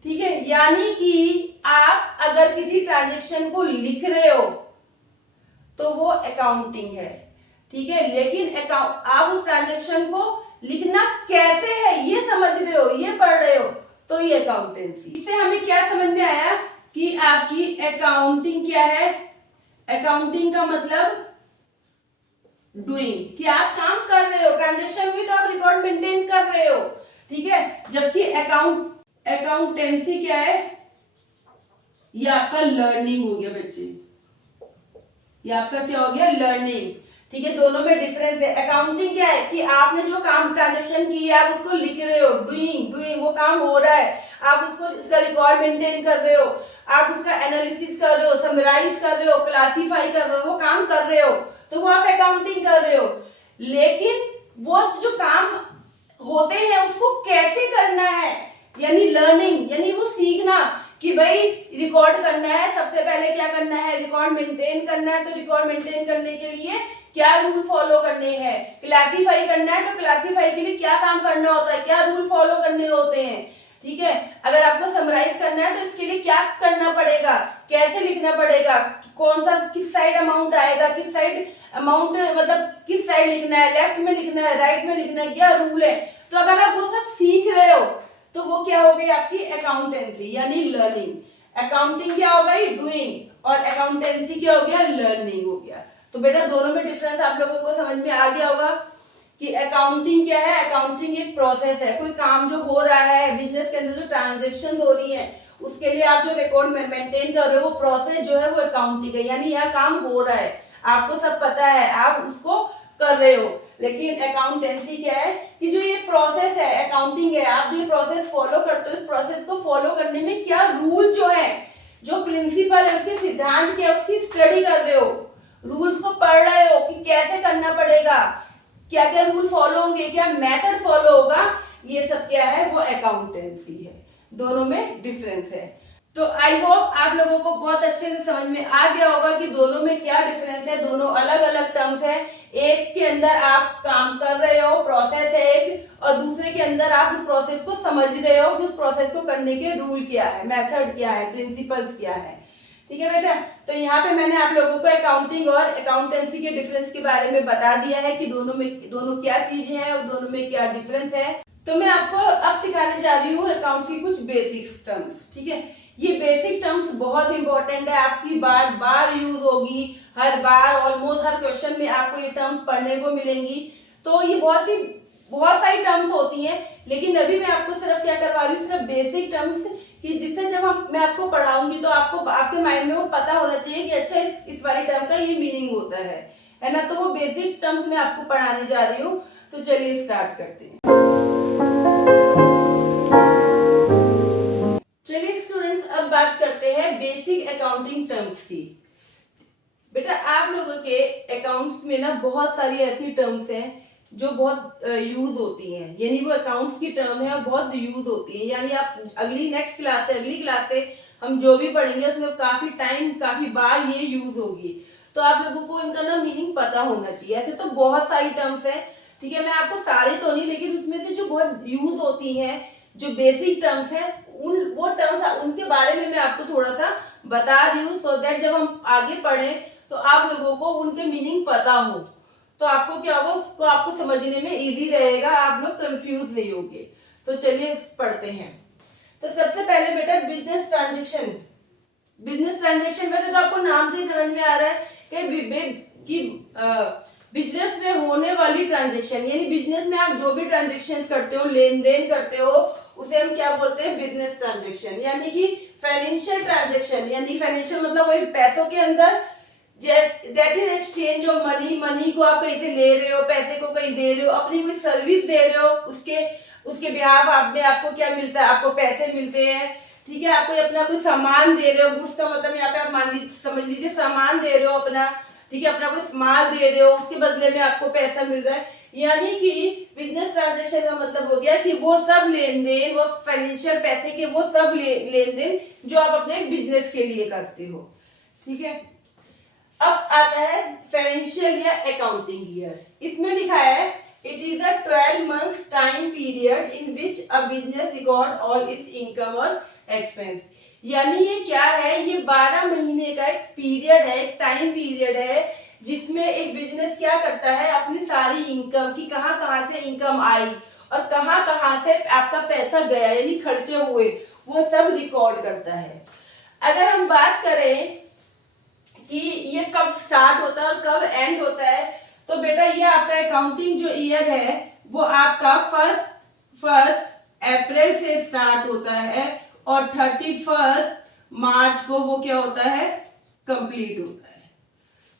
ठीक है। यानी कि आप अगर किसी ट्रांजेक्शन को लिख रहे हो तो वो अकाउंटिंग है, ठीक है। लेकिन आप उस ट्रांजेक्शन को लिखना कैसे है ये समझ रहे हो, ये पढ़ रहे हो, तो ये अकाउंटेंसी। इससे हमें क्या समझ में आया कि आपकी अकाउंटिंग क्या है, अकाउंटिंग का मतलब डूइंग, कि आप काम कर रहे हो, ट्रांजेक्शन हुई तो आप रिकॉर्ड मेंटेन कर रहे हो, ठीक है। जबकि अकाउंटेंसी क्या है, ये आपका लर्निंग हो गया बच्चे, ये आपका क्या हो गया, लर्निंग, ठीक है। दोनों में डिफरेंस है। अकाउंटिंग क्या है कि आपने जो काम ट्रांजेक्शन की है आप उसको लिख रहे हो, डूइंग वो काम हो रहा है, आप उसको इसका रिकॉर्ड मेंटेन कर रहे हो, आप उसका एनालिसिस कर रहे हो, समराइज कर रहे हो, क्लासीफाई कर रहे हो, वो काम कर रहे हो, तो वो आप अकाउंटिंग कर रहे हो। लेकिन वो जो काम होते हैं उसको कैसे करना है, यानी लर्निंग, यानी वो सीखना कि भाई रिकॉर्ड करना है, सबसे पहले क्या करना है, रिकॉर्ड मेंटेन करना है, तो रिकॉर्ड मेंटेन करने के लिए क्या रूल फॉलो करने हैं, क्लासीफाई करना है तो क्लासीफाई के लिए क्या काम करना होता है, क्या रूल फॉलो करने होते हैं, ठीक है। अगर आपको समराइज करना है तो इसके लिए क्या करना पड़ेगा, कैसे लिखना पड़ेगा, कौन सा किस साइड अमाउंट आएगा, किस साइड अमाउंट मतलब किस साइड लिखना है, लेफ्ट में लिखना है, राइट में लिखना है, क्या रूल है। तो अगर आप वो सब सीख रहे हो तो वो क्या हो गई आपकी अकाउंटेंसी यानी लर्निंग। अकाउंटिंग क्या हो गई, डूइंग, और अकाउंटेंसी क्या हो गया, लर्निंग हो गया। तो बेटा दोनों में डिफरेंस आप लोगों को समझ में आ गया होगा कि अकाउंटिंग क्या है। अकाउंटिंग एक प्रोसेस है, कोई काम जो हो रहा है बिजनेस के अंदर, जो ट्रांजेक्शन हो रही है उसके लिए आप जो रिकॉर्ड मेंटेन कर रहे हो, वो प्रोसेस जो है वो अकाउंटिंग है, यानी यह काम हो रहा है, आपको सब पता है, आप उसको कर रहे हो। लेकिन अकाउंटेंसी क्या है कि जो ये प्रोसेस है, अकाउंटिंग है, आप जो ये प्रोसेस फॉलो करते हो, इस प्रोसेस को फॉलो करने में क्या रूल जो है, जो प्रिंसिपल है, उसके सिद्धांत क्या है, उसकी स्टडी कर रहे हो, रूल्स को पढ़ रहे हो कि कैसे करना पड़ेगा, क्या क्या रूल फॉलो होंगे, क्या मेथड फॉलो होगा, ये सब क्या है, वो अकाउंटेंसी है। दोनों में डिफरेंस है। तो आई होप आप लोगों को बहुत अच्छे से समझ में आ गया होगा कि दोनों में क्या डिफरेंस है। दोनों अलग अलग टर्म्स है, एक के अंदर आप काम कर रहे हो, प्रोसेस है एक, और दूसरे के अंदर आप उस प्रोसेस को समझ रहे हो कि उस प्रोसेस को करने के रूल क्या है, मेथड क्या है, प्रिंसिपल्स क्या है, ठीक है बेटा। तो यहाँ पे मैंने आप लोगों को अकाउंटिंग और अकाउंटेंसी के डिफरेंस के बारे में बता दिया है कि दोनों क्या चीज है और दोनों में क्या डिफरेंस है। तो मैं आपको अब सिखाने जा रही हूँ अकाउंट की कुछ बेसिक टर्म्स, ठीक है। ये बेसिक टर्म्स बहुत इंपॉर्टेंट है, आपकी बार बार यूज होगी, हर बार ऑलमोस्ट हर क्वेश्चन में आपको ये टर्म्स पढ़ने को मिलेंगी। तो ये बहुत सारी टर्म्स होती हैं, लेकिन अभी मैं आपको सिर्फ क्या करवा रही हूँ, सिर्फ बेसिक टर्म्स, कि जिससे जब मैं आपको पढ़ाऊंगी तो आपको आपके माइंड में वो पता होना चाहिए कि अच्छा इस वाली टर्म का ये मीनिंग होता है ना। तो वो बेसिक टर्म्स मैं आपको पढ़ाने जा रही हूँ। तो चलिए स्टार्ट करते हैं। चलिए स्टूडेंट्स, अब बात करते हैं बेसिक अकाउंटिंग टर्म्स की। बेटा आप लोगों के अकाउंट्स में ना बहुत सारी ऐसी टर्म्स हैं जो बहुत यूज होती हैं, यानी वो अकाउंट्स की टर्म है और बहुत यूज होती है। यानी आप नेक्स्ट क्लास से, अगली क्लास से हम जो भी पढ़ेंगे उसमें काफी बार ये यूज होगी। तो आप लोगों को इनका ना मीनिंग पता होना चाहिए। ऐसे तो बहुत सारी टर्म्स है, ठीक है, मैं आपको सारी तो नहीं, लेकिन उसमें से जो बहुत यूज होती है, जो बेसिक टर्म्स है, वो टर्म्स उनके बारे में मैं आपको थोड़ा सा बता रही हूँ, सो दैट जब हम आगे पढ़ें तो आप लोगों को उनके मीनिंग पता हो, तो आपको क्या होगा, उसको आपको समझने में इजी रहेगा, आप लोग कंफ्यूज नहीं होंगे। तो चलिए पढ़ते हैं। तो सबसे पहले बेटा बिजनेस ट्रांजेक्शन। बिजनेस ट्रांजेक्शन वैसे तो आपको नाम से ही समझ में आ रहा है कि बिजनेस में होने वाली ट्रांजेक्शन, यानी बिजनेस में आप जो भी ट्रांजेक्शन करते हो, लेन देन करते हो, उसे हम क्या बोलते हैं, बिजनेस ट्रांजेक्शन। यानी कि फाइनेंशियल ट्रांजेक्शन, यानी फाइनेंशियल मतलब वही पैसों के अंदर, that is exchange of money. Money को आप कहीं से ले रहे हो, पैसे को कहीं दे रहे हो, अपनी कोई सर्विस दे रहे हो, उसके बिहाफ आपको क्या मिलता है, आपको पैसे मिलते हैं, ठीक है। आपको अपना कोई सामान दे रहे हो, गुड्स का मतलब यहाँ पे आप समझ लीजिए सामान दे रहे हो अपना, ठीक है, अपना कोई माल दे रहे हो, उसके बदले में आपको पैसा मिल रहा है। यानी कि बिजनेस ट्रांजेक्शन का मतलब हो गया कि वो सब लेन देन, वो फाइनेंशियल पैसे के वो सब लेन देन जो आप अपने बिजनेस के लिए करते हो, ठीक है। अब आता है फाइनेंशियल या अकाउंटिंग ईयर। इसमें लिखा है it is a 12 months time period in which a business record all it's income और एक्सपेंस। यानी ये क्या है, ये 12 महीने का एक पीरियड है, एक टाइम पीरियड है, जिसमें एक बिजनेस क्या करता है, अपनी सारी इनकम की कहां कहां से इनकम आई और कहां कहां से आपका पैसा गया, यानी खर्चे हुए, वो सब रिकॉर्ड करता है। अगर हम बात करें कि ये कब स्टार्ट होता है और कब एंड होता है, तो बेटा ये आपका अकाउंटिंग जो ईयर है वो आपका फर्स्ट अप्रैल से स्टार्ट होता है और 31 मार्च को वो क्या होता है, कंप्लीट होता है।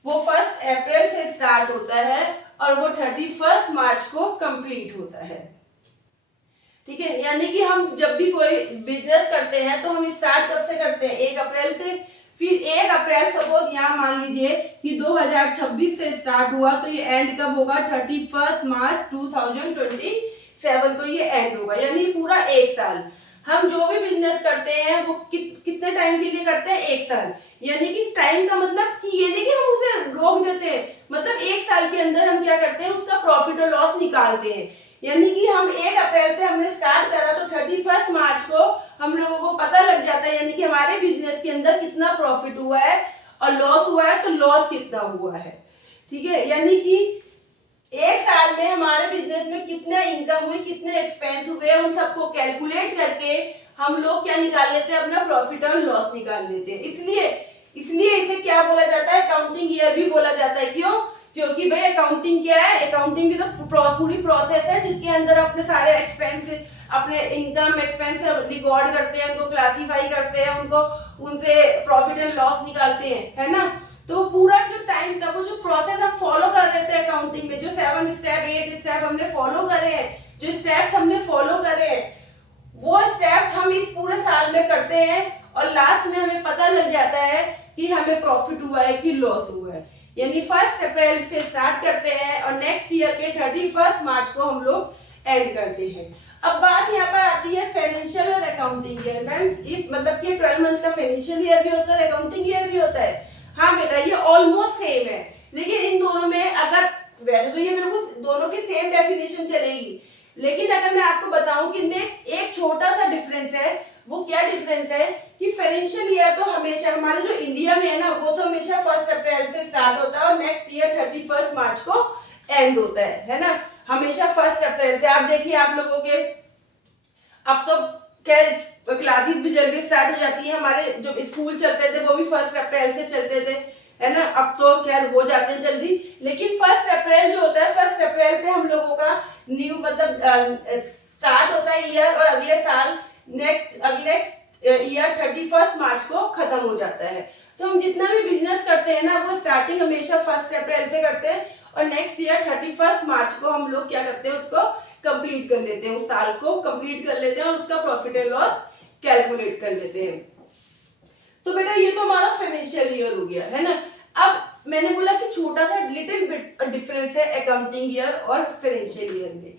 वो फर्स्ट अप्रैल से स्टार्ट होता है और वो 31 मार्च को कंप्लीट होता है। ठीक है, यानी कि हम जब भी कोई बिजनेस करते हैं तो हम स्टार्ट कब से करते हैं, 1 अप्रैल से। फिर 1 अप्रैल सपोज यहाँ मान लीजिए कि 2026 से स्टार्ट हुआ, तो ये एंड कब होगा, 31 मार्च 2027 को ये एंड होगा, यानी पूरा 1 साल। हम जो भी बिजनेस करते हैं वो कितने टाइम के लिए करते हैं, 1 साल। यानी कि टाइम का मतलब कि ये नहीं कि हम उसे रोक देते हैं, मतलब 1 साल के अंदर हम क्या करते हैं, उसका प्रॉफिट और लॉस निकालते हैं। यानी कि हम 1 अप्रैल से हमने स्टार्ट करा तो 31 मार्च को हम लोगों को पता लग जाता है, यानी कि हमारे बिजनेस के अंदर कितना प्रॉफिट हुआ है और लॉस हुआ है तो लॉस कितना हुआ है। ठीक है, यानी कि 1 साल में हमारे बिजनेस में कितने इनकम हुई, कितने एक्सपेंस हुए, उन सबको कैलकुलेट करके हम लोग क्या निकाल लेते हैं, अपना प्रॉफिट और लॉस निकाल लेते हैं। इसलिए इसलिए इसे क्या बोला जाता है, अकाउंटिंग ईयर भी बोला जाता है। क्यों? क्योंकि भाई अकाउंटिंग क्या है, अकाउंटिंग की तो पूरी प्रोसेस है जिसके अंदर अपने सारे एक्सपेंस, अपने इनकम एक्सपेंस रिकॉर्ड करते हैं, उनको क्लासिफाई करते हैं, उनको उनसे प्रॉफिट एंड लॉस निकालते हैं, है ना। तो पूरा जो टाइम था, वो जो प्रोसेस हम फॉलो कर रहे थे अकाउंटिंग में, जो 7 स्टेप 8 स्टेप हमने फॉलो करे हैं, जो स्टेप्स हमने फॉलो करे हैं, वो स्टेप्स हम इस पूरे साल में करते हैं और लास्ट में हमें पता लग जाता है कि हमें प्रॉफिट हुआ है कि लॉस हुआ है। यानी 1 अप्रैल से स्टार्ट करते हैं और नेक्स्ट ईयर के 31 मार्च को हम लोग एंड करते हैं। अब बात यहाँ पर आती है फाइनेंशियल और अकाउंटिंग ईयर। मैम इस मतलब कि 12 मंथ्स का फाइनेंशियल ईयर भी होता है, अकाउंटिंग ईयर भी होता है। हाँ बेटा, ये ऑलमोस्ट सेम है, लेकिन इन दोनों में अगर वैसे तो ये बिल्कुल दोनों की सेम डेफिनेशन चलेगी, लेकिन अगर मैं आपको बताऊं कि इनमें एक छोटा सा डिफरेंस है। वो क्या डिफरेंस है कि फाइनेंशियल ईयर तो हमेशा हमारे जो इंडिया में है ना, वो तो हमेशा 1 अप्रैल से स्टार्ट होता है और नेक्स्ट ईयर 31 मार्च को एंड होता है ना। हमेशा 1 अप्रैल से। आप देखिए आप लोगों के अब तो क्या क्लासेस भी जल्दी स्टार्ट हो जाती है। हमारे जो स्कूल चलते थे वो भी 1 अप्रैल से चलते थे, है ना। अब तो खैर हो जाते हैं जल्दी, लेकिन 1 अप्रैल जो होता है, 1 अप्रैल से हम लोगों का न्यू मतलब स्टार्ट होता है ईयर, और अगले साल अगले ईयर 31 मार्च को खत्म हो जाता है। तो हम जितना भी बिजनेस करते हैं ना, वो स्टार्टिंग हमेशा 1 अप्रैल से करते हैं और नेक्स्ट ईयर 31 मार्च को हम लोग क्या करते हैं, उसको कंप्लीट कर लेते हैं, उस साल को कंप्लीट कर लेते हैं और उसका प्रॉफिट एंड लॉस कैलकुलेट कर लेते हैं। तो बेटा ये तो हमारा फाइनेंशियल ईयर हो गया, है ना। अब मैंने बोला कि छोटा सा लिटिल बिट डिफरेंस है अकाउंटिंग ईयर और फाइनेंशियल ईयर में।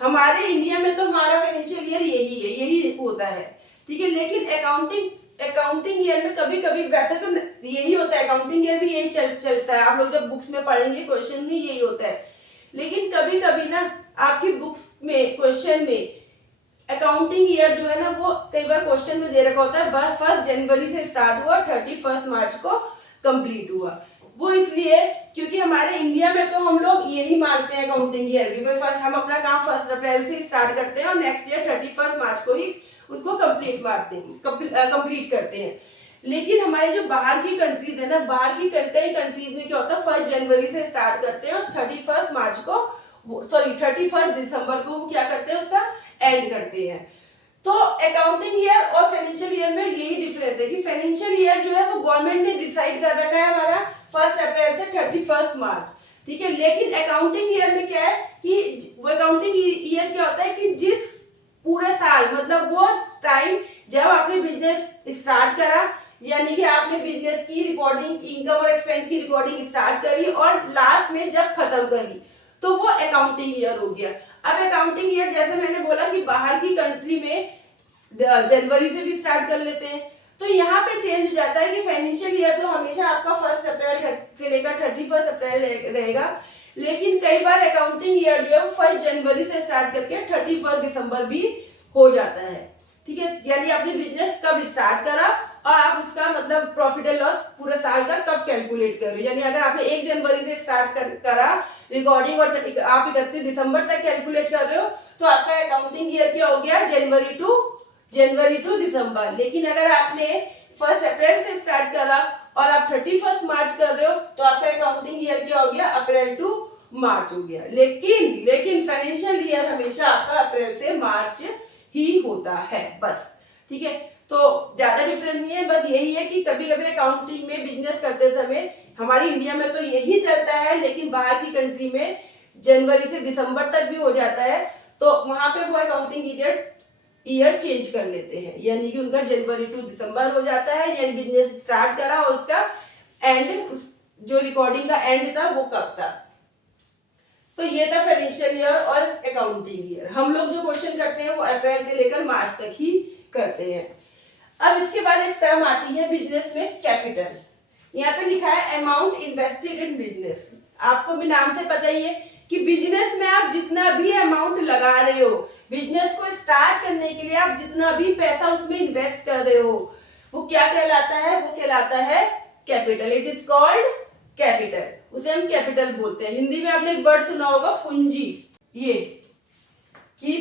हमारे इंडिया में तो हमारा फाइनेंशियल ईयर यही है, यही होता है, ठीक है। लेकिन अकाउंटिंग ईयर में कभी कभी, वैसे तो यही होता है, अकाउंटिंग ईयर भी यही चलता है। आप लोग जब बुक्स में पढ़ेंगे क्वेश्चन में यही होता है, लेकिन कभी कभी ना आपकी बुक्स में क्वेश्चन में अकाउंटिंग ईयर जो है ना, वो कई बार क्वेश्चन में दे रखा होता है 1 जनवरी से स्टार्ट हुआ, 31 मार्च को कंप्लीट हुआ। वो इसलिए क्योंकि हमारे इंडिया में तो हम लोग यही मानते हैं अकाउंटिंग ईयर भी, फर्स्ट हम अपना काम 1 अप्रैल से स्टार्ट करते हैं और नेक्स्ट ईयर 31 मार्च को ही उसको कंप्लीट करते हैं। लेकिन हमारे जो बाहर की कंट्रीज है ना, बाहर की कई कंट्रीज में क्या होता है, 1 जनवरी से स्टार्ट करते हैं और 31 दिसंबर को वो क्या करते हैं, उसका एंड करते हैं। तो अकाउंटिंग ईयर और फाइनेंशियल ईयर में यही डिफरेंस है कि फाइनेंशियल ईयर जो है वो गवर्नमेंट ने डिसाइड कर रखा है हमारा 1 अप्रैल से 31 मार्च, ठीक है। लेकिन अकाउंटिंग ईयर में क्या है कि वो अकाउंटिंग ईयर क्या होता है कि जिस पूरे साल, मतलब वो टाइम जब आपने बिजनेस स्टार्ट करा, यानी कि आपने बिजनेस की रिकॉर्डिंग, इनकम और एक्सपेंस की रिकॉर्डिंग स्टार्ट करी और लास्ट में जब खत्म करी, तो वो अकाउंटिंग ईयर हो गया। अब अकाउंटिंग ईयर जैसे मैंने बोला कि बाहर की कंट्री में जनवरी से भी स्टार्ट कर लेते हैं, तो यहाँ पे चेंज हो जाता है कि फाइनेंशियल ईयर तो हमेशा आपका 1 अप्रैल से लेकर 31 अप्रैल रहेगा, लेकिन कई बार अकाउंटिंग ईयर जो है वो 1 जनवरी से स्टार्ट करके 31 दिसंबर भी हो जाता है, ठीक है। यानी आपने बिजनेस कब स्टार्ट करा और आप उसका मतलब प्रॉफिट एंड लॉस पूरे साल का कब कैलकुलेट करो। यानी अगर आपने 1 जनवरी से स्टार्ट करा रिकॉर्डिंग और आप 31 दिसंबर तक कैलकुलेट कर रहे हो, तो आपका अकाउंटिंग ईयर क्या हो गया, जनवरी टू दिसंबर। लेकिन अगर आपने 1 अप्रैल से स्टार्ट करा और आप 31 मार्च कर रहे हो, तो आपका अकाउंटिंग ईयर क्या हो गया, अप्रैल टू मार्च हो गया। लेकिन फाइनेंशियल ईयर हमेशा आपका अप्रैल से मार्च ही होता है, बस, ठीक है। तो ज्यादा डिफरेंस नहीं है, बस यही है कि कभी कभी अकाउंटिंग में बिजनेस करते समय हमारी इंडिया में तो यही चलता है, लेकिन बाहर की कंट्री में जनवरी से दिसंबर तक भी हो जाता है। तो वहां पे वो अकाउंटिंग ईयर चेंज कर लेते हैं, यानी कि उनका जनवरी टू दिसंबर हो जाता है, यानी बिजनेस स्टार्ट करा और उसका एंड, जो रिकॉर्डिंग का एंड था वो कब था। तो ये था फाइनेंशियल ईयर और अकाउंटिंग ईयर। हम लोग जो क्वेश्चन करते हैं वो अप्रैल से लेकर मार्च तक ही करते हैं। अब इसके बाद एक टर्म आती है बिजनेस में कैपिटल। यहाँ पे लिखा है अमाउंट इन्वेस्टेड इन बिजनेस। आपको भी नाम से पता ही है कि बिजनेस में आप जितना भी अमाउंट लगा रहे हो, बिजनेस को स्टार्ट करने के लिए आप जितना भी पैसा उसमें इन्वेस्ट कर रहे हो, वो क्या कहलाता है? वो कहलाता है capital. It is called capital, उसे हम कैपिटल बोलते हैं। हिंदी में आपने एक वर्ड सुना होगा पूंजी, ये कि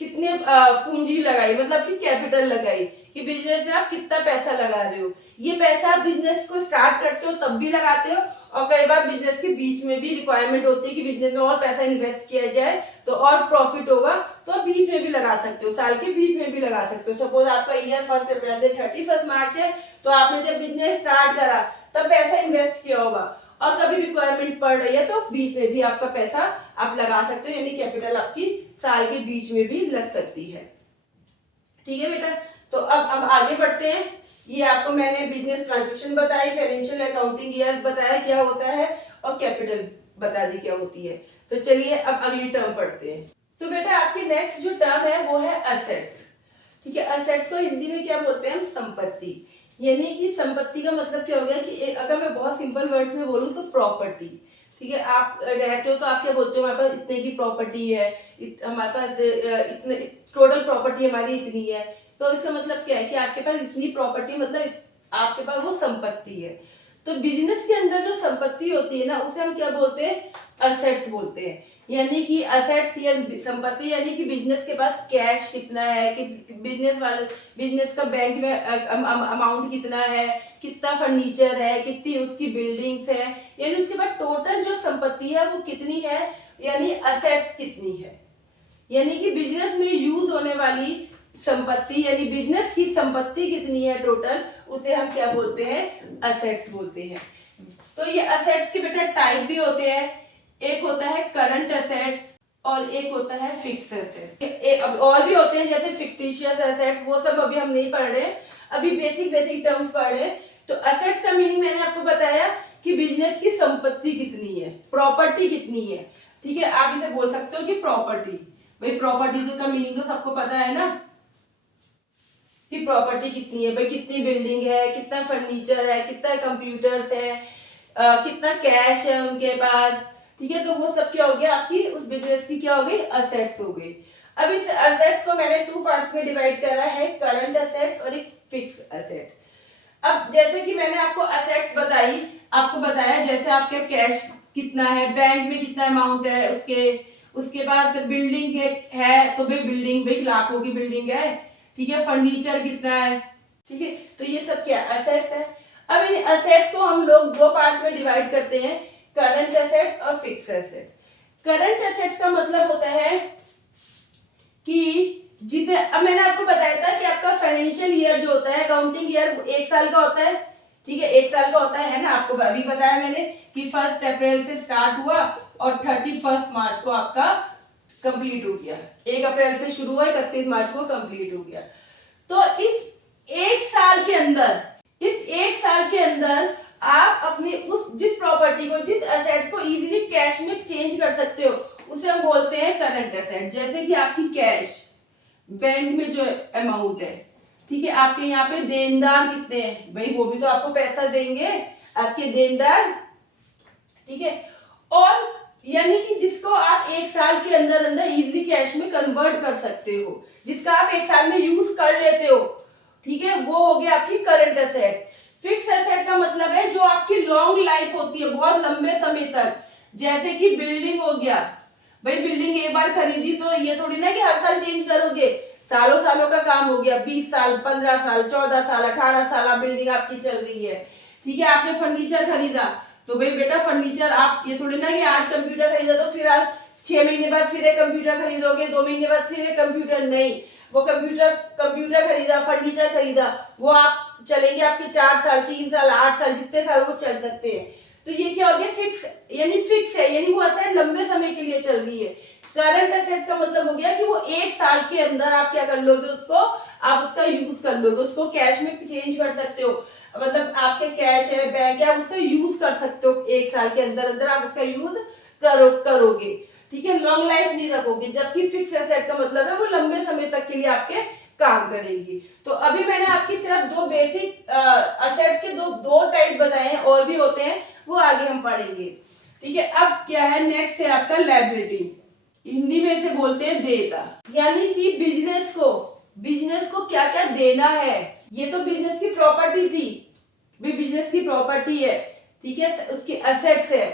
कितने पूंजी लगाई, मतलब कि कैपिटल लगाई, कि बिजनेस में आप कितना पैसा लगा रहे हो। ये पैसा आप बिजनेस को स्टार्ट करते हो तब भी लगाते हो, और कई बार बिजनेस के बीच में भी रिक्वायरमेंट होती है कि बिजनेस में और पैसा इन्वेस्ट किया जाए तो और प्रॉफिट होगा, तो आप बीच में भी लगा सकते हो, साल के बीच में भी लगा सकते हो। सपोज आपका ईयर 1 अप्रैल से 31 मार्च है, तो आपने जब बिजनेस स्टार्ट करा तब पैसा इन्वेस्ट किया होगा, और कभी रिक्वायरमेंट पड़ रही है तो बीच में भी आपका पैसा आप लगा सकते हो, यानी कैपिटल आपकी साल के बीच में भी लग सकती है। ठीक है बेटा, तो अब हम आगे बढ़ते हैं। ये आपको मैंने बिजनेस ट्रांजैक्शन बताई, फाइनेंशियल अकाउंटिंग ईयर बताया क्या होता है, और कैपिटल बता दी क्या होती है। तो चलिए अब अगली टर्म पढ़ते हैं। तो बेटा आपकी नेक्स्ट जो टर्म है वो है असेट्स। ठीक है, असेट्स को हिंदी में क्या बोलते हैं हम? संपत्ति। यानी कि संपत्ति का मतलब क्या हो गया कि अगर मैं बहुत सिंपल वर्ड्स में बोलूँ तो प्रॉपर्टी। ठीक है, आप रहते हो तो आप क्या बोलते हो? हमारे पास इतने की प्रॉपर्टी है, हमारे पास इतने टोटल प्रॉपर्टी हमारी इतनी है। तो इसका मतलब क्या है कि आपके पास इतनी प्रॉपर्टी, मतलब आपके पास वो संपत्ति है। तो बिजनेस के अंदर जो संपत्ति होती है ना, उसे हम क्या बोलते हैं? असेट्स बोलते हैं। यानी कि असेट्स या संपत्ति, यानी कि बिजनेस के पास कैश कितना है, कि बिजनेस का बैंक में अमाउंट कितना है, कितना फर्नीचर है, कितनी उसकी बिल्डिंग्स है, यानी उसके पास टोटल जो संपत्ति है वो कितनी है, यानी असेट्स कितनी है। यानी कि बिजनेस में यूज होने वाली संपत्ति, यानी बिजनेस की संपत्ति कितनी है टोटल, उसे हम क्या बोलते हैं? असेट्स बोलते हैं। तो ये असेट्स के बेटा टाइप भी होते हैं। एक होता है करंट असेट्स और एक होता है फिक्स असेट्स। अब और भी होते हैं जैसे फिक्टिशियस असेट्स, वो सब अभी हम नहीं पढ़ रहे, अभी बेसिक टर्म्स पढ़ रहे हैं। तो असेट्स का मीनिंग मैंने आपको बताया कि बिजनेस की संपत्ति कितनी है, प्रॉपर्टी कितनी है। ठीक है, आप इसे बोल सकते हो कि प्रॉपर्टी। भाई प्रॉपर्टी का मीनिंग तो सबको पता है ना, कि प्रॉपर्टी कितनी है, भाई कितनी बिल्डिंग है, कितना फर्नीचर है, कितना कंप्यूटर्स है, कितना कैश है उनके पास। ठीक है, तो वो सब क्या हो गया? आपकी उस बिजनेस की क्या हो गई? असेट्स हो गई। अब इस असेट्स को मैंने 2 पार्ट्स में डिवाइड करा है, करंट असेट और एक फिक्स असेट। अब जैसे कि मैंने आपको असेट्स बताई, आपको बताया जैसे आपके कैश कितना है, बैंक में कितना अमाउंट है, उसके बाद बिल्डिंग है तो भाई बिल्डिंग, भाई लाखों की बिल्डिंग है। ठीक है, फर्नीचर कितना है। ठीक है, तो ये सब क्या असेट्स है। अब इन असेट्स को हम लोग 2 पार्ट में डिवाइड करते हैं, करंट असेट्स और फिक्स एसेट। करंट असेट्स का मतलब होता है कि जिसे, अब मैंने आपको बताया था कि आपका फाइनेंशियल ईयर जो होता है, अकाउंटिंग ईयर 1 साल का होता है। ठीक है, 1 साल का होता है ना, आपको अभी बताया मैंने कि 1 अप्रैल से स्टार्ट हुआ और 31 मार्च को आपका कंप्लीट हो गया। 1 अप्रैल से शुरू हुआ, 31 मार्च को कंप्लीट हो गया। तो इस 1 साल के अंदर आप अपने उस जिस प्रॉपर्टी को, जिस एसेट्स को इजीली कैश में चेंज कर सकते हो, उसे हम बोलते हैं करंट एसेट। जैसे कि आपकी कैश, बैंक में जो अमाउंट है। ठीक है, आपके यहाँ पे देनदार कितने हैं, भाई वो भी तो आपको पैसा देंगे, आपके देनदार। ठीक है, और यानी कि जिसको आप 1 साल के अंदर इजीली कैश में कन्वर्ट कर सकते हो, जिसका आप 1 साल में यूज कर लेते हो। ठीक है, वो हो गया आपकी करंट एसेट। फिक्स एसेट का मतलब है जो आपकी लॉन्ग लाइफ होती है, बहुत लंबे समय तक। जैसे कि बिल्डिंग हो गया, भाई बिल्डिंग एक बार खरीदी तो ये थोड़ी ना कि हर साल चेंज करोगे, सालों सालों का काम हो गया, 20 साल, 15 साल, 14 साल, 18 साल बिल्डिंग आपकी चल रही है। ठीक है, आपने फर्नीचर खरीदा तो भाई बेटा फर्नीचर आप ये थोड़ी ना कि आज कंप्यूटर खरीदा तो फिर आप 6 महीने बाद फिर एक कंप्यूटर खरीदोगे, 2 महीने बाद फिर एक कंप्यूटर। नहीं, वो कंप्यूटर खरीदा, फर्नीचर खरीदा, वो आप चलेंगे आपके 4 साल, 3 साल, 8 साल, जितने साल वो चल सकते हैं। तो ये क्या हो गया? फिक्स, यानी फिक्स है, यानी वो असेट लंबे समय के लिए चल रही है। करंट एसेट्स का मतलब हो गया कि वो एक साल के अंदर आप क्या कर लोगे, उसको आप उसका यूज कर लोगे, उसको कैश में चेंज कर सकते हो, मतलब आपके कैश है, बैंक है, आप उसका यूज कर सकते हो, एक साल के अंदर अंदर आप उसका यूज करोगे, ठीक है। लॉन्ग लाइफ नहीं रखोगे, जबकि फिक्स एसेट का मतलब है वो लंबे समय तक के लिए आपके काम करेगी। तो अभी मैंने आपकी सिर्फ दो बेसिक असेट्स के दो टाइप बताए हैं, और भी होते हैं, वो आगे हम पढ़ेंगे, ठीक है। अब क्या है, नेक्स्ट है आपका लायबिलिटी, हिंदी में इसे बोलते हैं देयता, यानी कि बिजनेस को क्या क्या देना है। ये तो बिजनेस की प्रॉपर्टी थी, भी बिजनेस की प्रॉपर्टी है, ठीक है, उसकी एसेट्स है,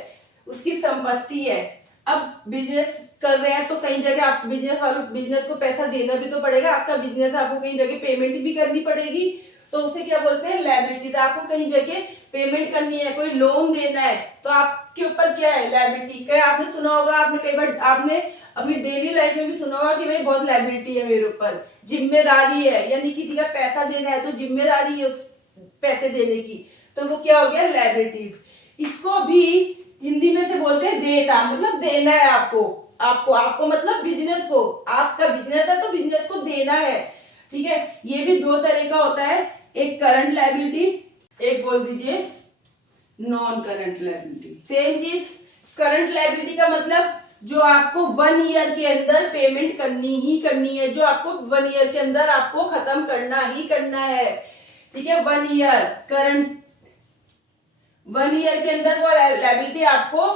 उसकी संपत्ति है। अब बिजनेस कर रहे हैं तो कई जगह आप बिजनेस को पैसा देना भी तो पड़ेगा, आपका बिजनेस, आपको कई जगह पेमेंट भी करनी पड़ेगी, तो उसे क्या बोलते हैं, लायबिलिटीज। आपको कहीं जगह पेमेंट करनी है, कोई लोन देना है, तो आपके ऊपर क्या है, लायबिलिटी। क्या आपने सुना होगा, आपने कई बार आपने अपनी डेली लाइफ में भी सुना होगा कि भाई बहुत लायबिलिटी है मेरे ऊपर, जिम्मेदारी है, यानी किसी का पैसा देना है तो जिम्मेदारी है उस पैसे देने की, तो वो क्या हो गया, लायबिलिटीज। इसको भी हिंदी में से बोलते हैं देयता, मतलब देना है आपको, आपको मतलब बिजनेस को, आपका बिजनेस है तो बिजनेस को देना है, ठीक है। ये भी दो तरह का होता है, एक करंट लायबिलिटी, एक बोल दीजिए नॉन करंट लायबिलिटी। सेम चीज, करंट लायबिलिटी का मतलब जो आपको 1 ईयर के अंदर पेमेंट करनी ही करनी है, जो आपको 1 ईयर के अंदर आपको खत्म करना ही करना है, ठीक है। 1 ईयर करंट, 1 ईयर के अंदर वो लायबिलिटी आपको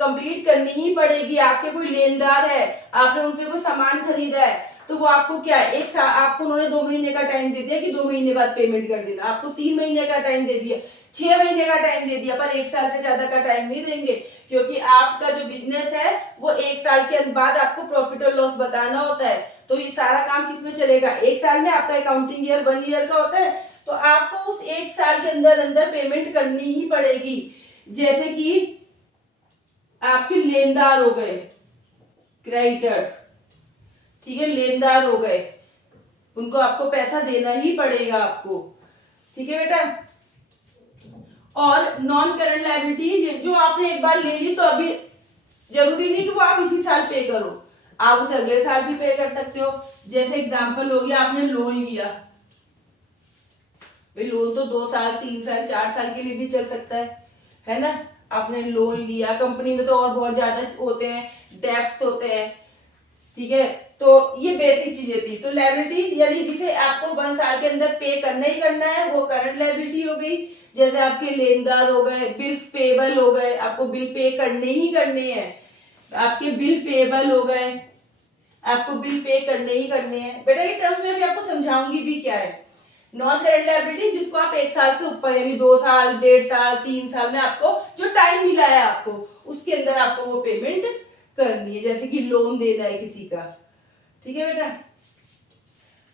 कंप्लीट करनी ही पड़ेगी। आपके कोई लेनदार है, आपने उनसे कोई सामान खरीदा है, तो वो आपको क्या है, आपको उन्होंने 2 महीने का टाइम दे दिया कि 2 महीने बाद पेमेंट कर देना, आपको 3 महीने का टाइम दे दिया, 6 महीने का टाइम दे दिया, पर 1 साल से ज्यादा का टाइम नहीं देंगे, क्योंकि आपका जो बिजनेस है वो 1 साल के बाद आपको प्रॉफिट और लॉस बताना होता है। तो ये सारा काम किसमें चलेगा, 1 साल में। आपका अकाउंटिंग ईयर 1 ईयर का होता है, तो आपको उस 1 साल के अंदर अंदर पेमेंट करनी ही पड़ेगी। जैसे कि आपके लेनदार हो गए, क्रेडिटर्स, ठीक है, लेनदार हो गए, उनको आपको पैसा देना ही पड़ेगा आपको, ठीक है बेटा। और नॉन करंट लायबिलिटी, जो आपने एक बार ले ली तो अभी जरूरी नहीं कि वो आप इसी साल पे करो, आप उसे अगले साल भी पे कर सकते हो। जैसे एग्जांपल हो गया, आपने लोन लिया, भाई लोन तो 2 साल 3 साल 4 साल के लिए भी चल सकता है ना। आपने लोन लिया, कंपनी में तो और बहुत ज्यादा होते हैं, डेब्ट्स होते हैं, ठीक है। तो ये बेसिक चीजें थी। तो लायबिलिटी यानी जिसे आपको 1 साल के अंदर पे करना ही करना है, वो करंट लायबिलिटी हो गई। जैसे आपके लेनदार हो गए, बिल्स पेबल हो गए, आपको बिल पे करने ही करने हैं, आपके बिल पेबल हो गए, आपको बिल पे करने ही करने हैं। बेटा ये टर्म में भी आपको समझाऊंगी भी क्या है। नॉन करंट लायबिलिटी जिसको आप 1 साल से ऊपर, यानी 2 साल 1.5 साल 3 साल में आपको जो टाइम मिला है आपको, उसके अंदर आपको वो पेमेंट करनी है, जैसे कि लोन देना है किसी का, ठीक है बेटा।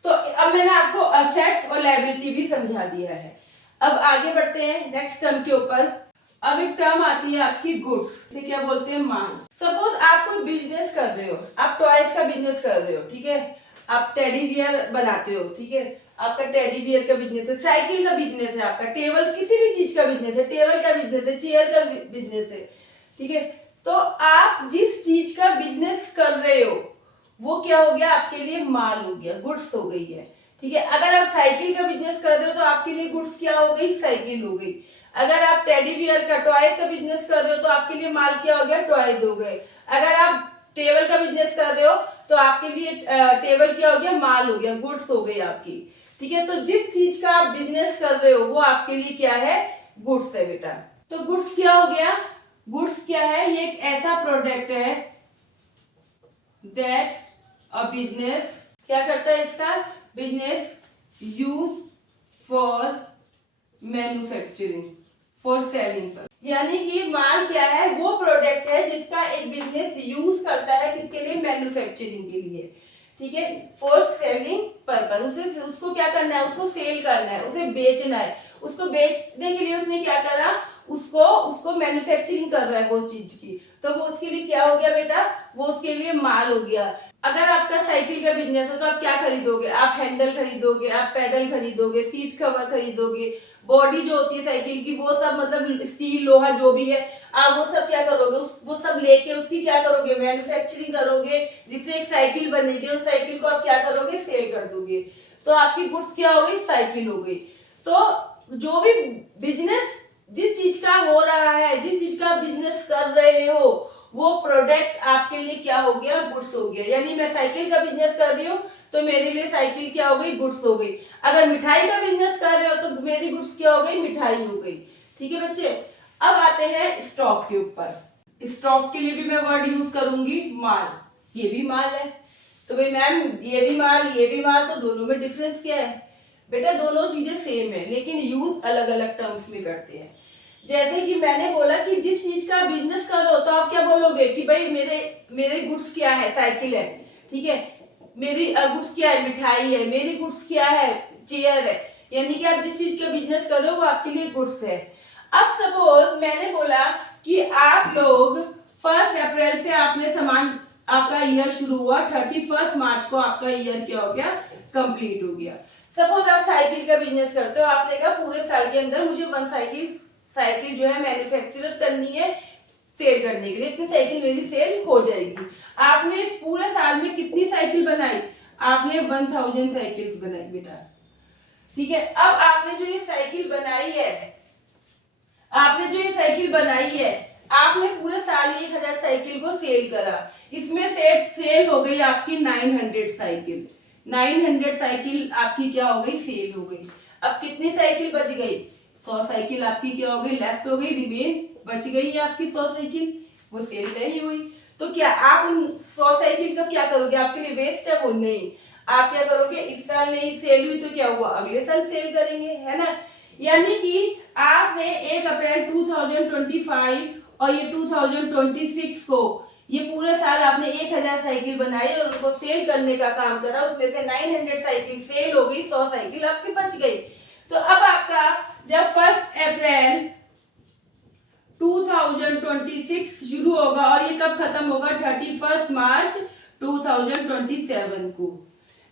तो अब मैंने आपको असेट्स और लायबिलिटी भी समझा दिया है। अब आगे बढ़ते हैं नेक्स्ट टर्म के ऊपर। अब एक टर्म आती है आपकी गुड्स, इसे क्या बोलते हैं, माल। सपोज आप कोई बिजनेस कर रहे हो, आप टॉयज का बिजनेस कर रहे हो, ठीक है, आप टेडी बियर बनाते हो, ठीक है, आपका टेडी बियर का बिजनेस है, साइकिल का बिजनेस है, आपका टेबल, किसी भी चीज का बिजनेस है, टेबल का बिजनेस है, चेयर का बिजनेस है, ठीक है। तो आप जिस चीज का बिजनेस कर रहे हो वो क्या हो गया, आपके लिए माल हो गया, गुड्स हो गई है, ठीक है। अगर आप साइकिल का बिजनेस कर रहे हो तो आपके लिए गुड्स क्या हो गई, साइकिल हो गई। अगर आप टेडी बियर का, टॉयज का बिजनेस कर रहे हो तो आपके लिए माल क्या हो गया, टॉयज हो गए। अगर आप टेबल का बिजनेस कर रहे हो तो आपके लिए टेबल क्या हो गया, माल हो गया, गुड्स हो गई आपकी, ठीक है। तो जिस चीज का आप बिजनेस कर रहे हो वो आपके लिए क्या है, गुड्स है बेटा। तो गुड्स क्या हो गया, गुड्स क्या है, ये एक ऐसा प्रोडक्ट है दैट अ बिजनेस क्या करता है, इसका business use for manufacturing, for selling पर। यानी कि माल क्या है, वो प्रोडक्ट है जिसका एक बिजनेस यूज करता है, किसके लिए, मैन्युफैक्चरिंग के लिए, ठीक है, फॉर सेलिंग पर्पज। उसे उसको क्या करना है, उसको सेल करना है, उसे बेचना है। उसको बेचने के लिए उसने क्या करा, उसको उसको मैन्युफैक्चरिंग कर रहा है वो चीज की, तो वो उसके लिए क्या हो गया बेटा, वो उसके लिए माल हो गया। अगर आपका साइकिल का बिजनेस है तो आप क्या खरीदोगे, आप हैंडल खरीदोगे, आप पेडल खरीदोगे, सीट कवर खरीदोगे, बॉडी जो होती है साइकिल की वो सब मतलब स्टील लोहा जो भी है, आप वो सब क्या करोगे, वो सब लेके उसकी क्या करोगे, मैन्युफैक्चरिंग करोगे, जिससे एक साइकिल बनेगी और साइकिल को आप क्या करोगे, सेल कर दोगे, तो आपकी गुड्स क्या हो गई, साइकिल हो गई। तो जो भी बिजनेस जिस चीज का हो रहा है, जिस चीज का बिजनेस कर रहे हो, वो प्रोडक्ट आपके लिए क्या हो गया, गुड्स हो गया। यानी मैं साइकिल का बिजनेस कर रही हूँ तो मेरे लिए साइकिल क्या हो गई, गुड्स हो गई। अगर मिठाई का बिजनेस कर रहे हो तो मेरी गुड्स क्या हो गई, मिठाई हो गई। ठीक है बच्चे, अब आते हैं स्टॉक के ऊपर। स्टॉक के लिए भी मैं वर्ड यूज करूंगी माल, ये भी माल है। तो भाई मैम ये भी माल, ये भी माल, तो दोनों में डिफरेंस क्या है बेटा, दोनों चीजें सेम है लेकिन यूज अलग अलग टर्म्स में करते हैं। जैसे कि मैंने बोला कि जिस चीज का बिजनेस करो तो आप क्या बोलोगे कि भाई मेरे गुड्स क्या है, साइकिल है, ठीक है, मेरी गुड्स क्या है, मिठाई है, मेरी गुड्स क्या है, चेयर है। यानी कि आप जिस चीज का बिजनेस कर रहे हो वो आपके लिए गुड्स है। अब सपोज मैंने बोला कि आप लोग 1 अप्रैल से आपने सामान, आपका ईयर शुरू हुआ, 31 मार्च को आपका ईयर क्या हो गया, कंप्लीट हो गया। सपोज आप साइकिल का बिजनेस करते हो, आपने कहा पूरे साल के अंदर मुझे 1 साइकिल जो है मैन्युफैक्चर करनी है सेल करने के लिए, इतनी साइकिल मेरी सेल हो जाएगी। आपने इस पूरे साल में कितनी साइकिल बनाई, आपने 1000 साइकिल्स बनाई बेटा। ठीक है, अब आपने जो ये साइकिल बनाई है, आपने जो ये साइकिल बनाई है, आपने पूरे साल 1000 साइकिल को सेल करा, इसमें से सेल हो गई आपकी 900 साइकिल। 900 साइकिल आपकी क्या हो गई, सेल हो गई। अब कितनी साइकिल बच गई, 100 साइकिल आपकी क्या हो गई, लेफ्ट हो गई, रिमेन बच गई है आपकी 100 साइकिल, वो सेल नहीं हुई। तो क्या आप उन 100 साइकिल का क्या करोगे, आपके लिए वेस्ट है वो, नहीं, आप क्या करोगे, इस साल नहीं सेल हुई तो क्या हुआ, अगले साल सेल करेंगे, है ना। यानी कि आपने 1 अप्रैल 2025 और ये 2026 को, ये पूरे साल आपने 1000 साइकिल बनाई और उनको सेल करने का काम करा, उसमें से 900 साइकिल सेल हो गई, 100 साइकिल आपकी बच गई। तो अब आपका जब 1 अप्रैल 2026 शुरू होगा और ये कब खत्म होगा, 31 मार्च 2027 को।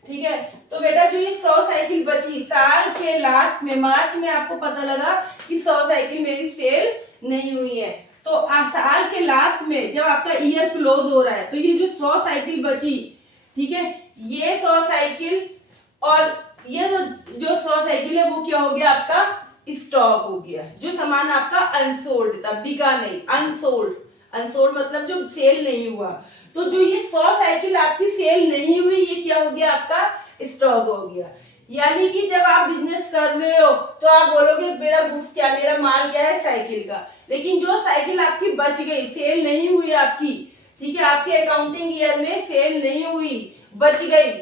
ठीक है, तो बेटा जो ये 100 साइकिल बची साल के लास्ट में, मार्च में आपको पता लगा कि 100 साइकिल मेरी सेल नहीं हुई है, तो साल के लास्ट में जब आपका ईयर क्लोज हो रहा है तो ये जो 100 साइकिल बची, ठीक है, ये 100 साइकिल और ये जो 100 साइकिल है वो क्या हो गया, आपका स्टॉक हो गया। जो सामान आपका अनसोल्ड था, बिका नहीं, अनसोल्ड, अनसोल्ड मतलब जो सेल नहीं हुआ, तो जो ये 100 साइकिल आपकी सेल नहीं हुई, ये क्या हो गया, आपका स्टॉक हो गया। यानी कि जब आप बिजनेस कर रहे हो तो आप बोलोगे मेरा गुड्स क्या, मेरा माल क्या है, साइकिल का, लेकिन जो साइकिल आपकी बच गई, सेल नहीं हुई आपकी, ठीक है, आपके अकाउंटिंग ईयर में सेल नहीं हुई, बच गई,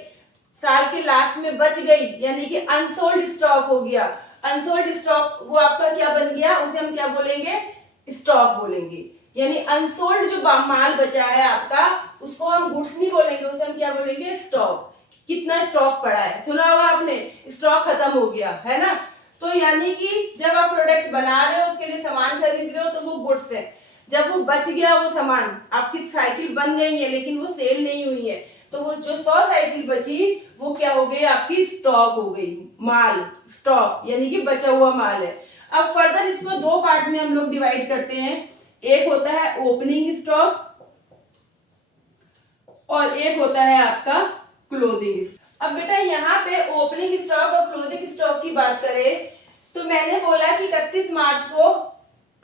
साल के लास्ट में बच गई, यानी कि अनसोल्ड स्टॉक हो गया। अनसोल्ड स्टॉक वो आपका क्या बन गया, उसे हम क्या बोलेंगे, स्टॉक बोलेंगे। यानी अनसोल्ड जो माल बचा है आपका, उसको हम गुड्स नहीं बोलेंगे, उसे हम क्या बोलेंगे, स्टॉक। कितना स्टॉक पड़ा है, सुना होगा आपने, स्टॉक खत्म हो गया, है ना। तो यानी कि जब आप प्रोडक्ट बना रहे हो, उसके लिए सामान खरीद रहे हो, तो वो गुड्स है। जब वो बच गया वो सामान, आपकी साइकिल बन गई है लेकिन वो सेल नहीं हुई है, तो वो जो 100 साइकिल बची वो क्या हो गई, आपकी स्टॉक हो गई, माल, स्टॉक यानी कि बचा हुआ माल है। अब फर्दर इसको 2 पार्ट में हम लोग डिवाइड करते हैं, एक होता है ओपनिंग स्टॉक और एक होता है आपका क्लोजिंग। अब बेटा यहाँ पे ओपनिंग स्टॉक और क्लोजिंग स्टॉक की बात करें तो मैंने बोला कि 31 मार्च को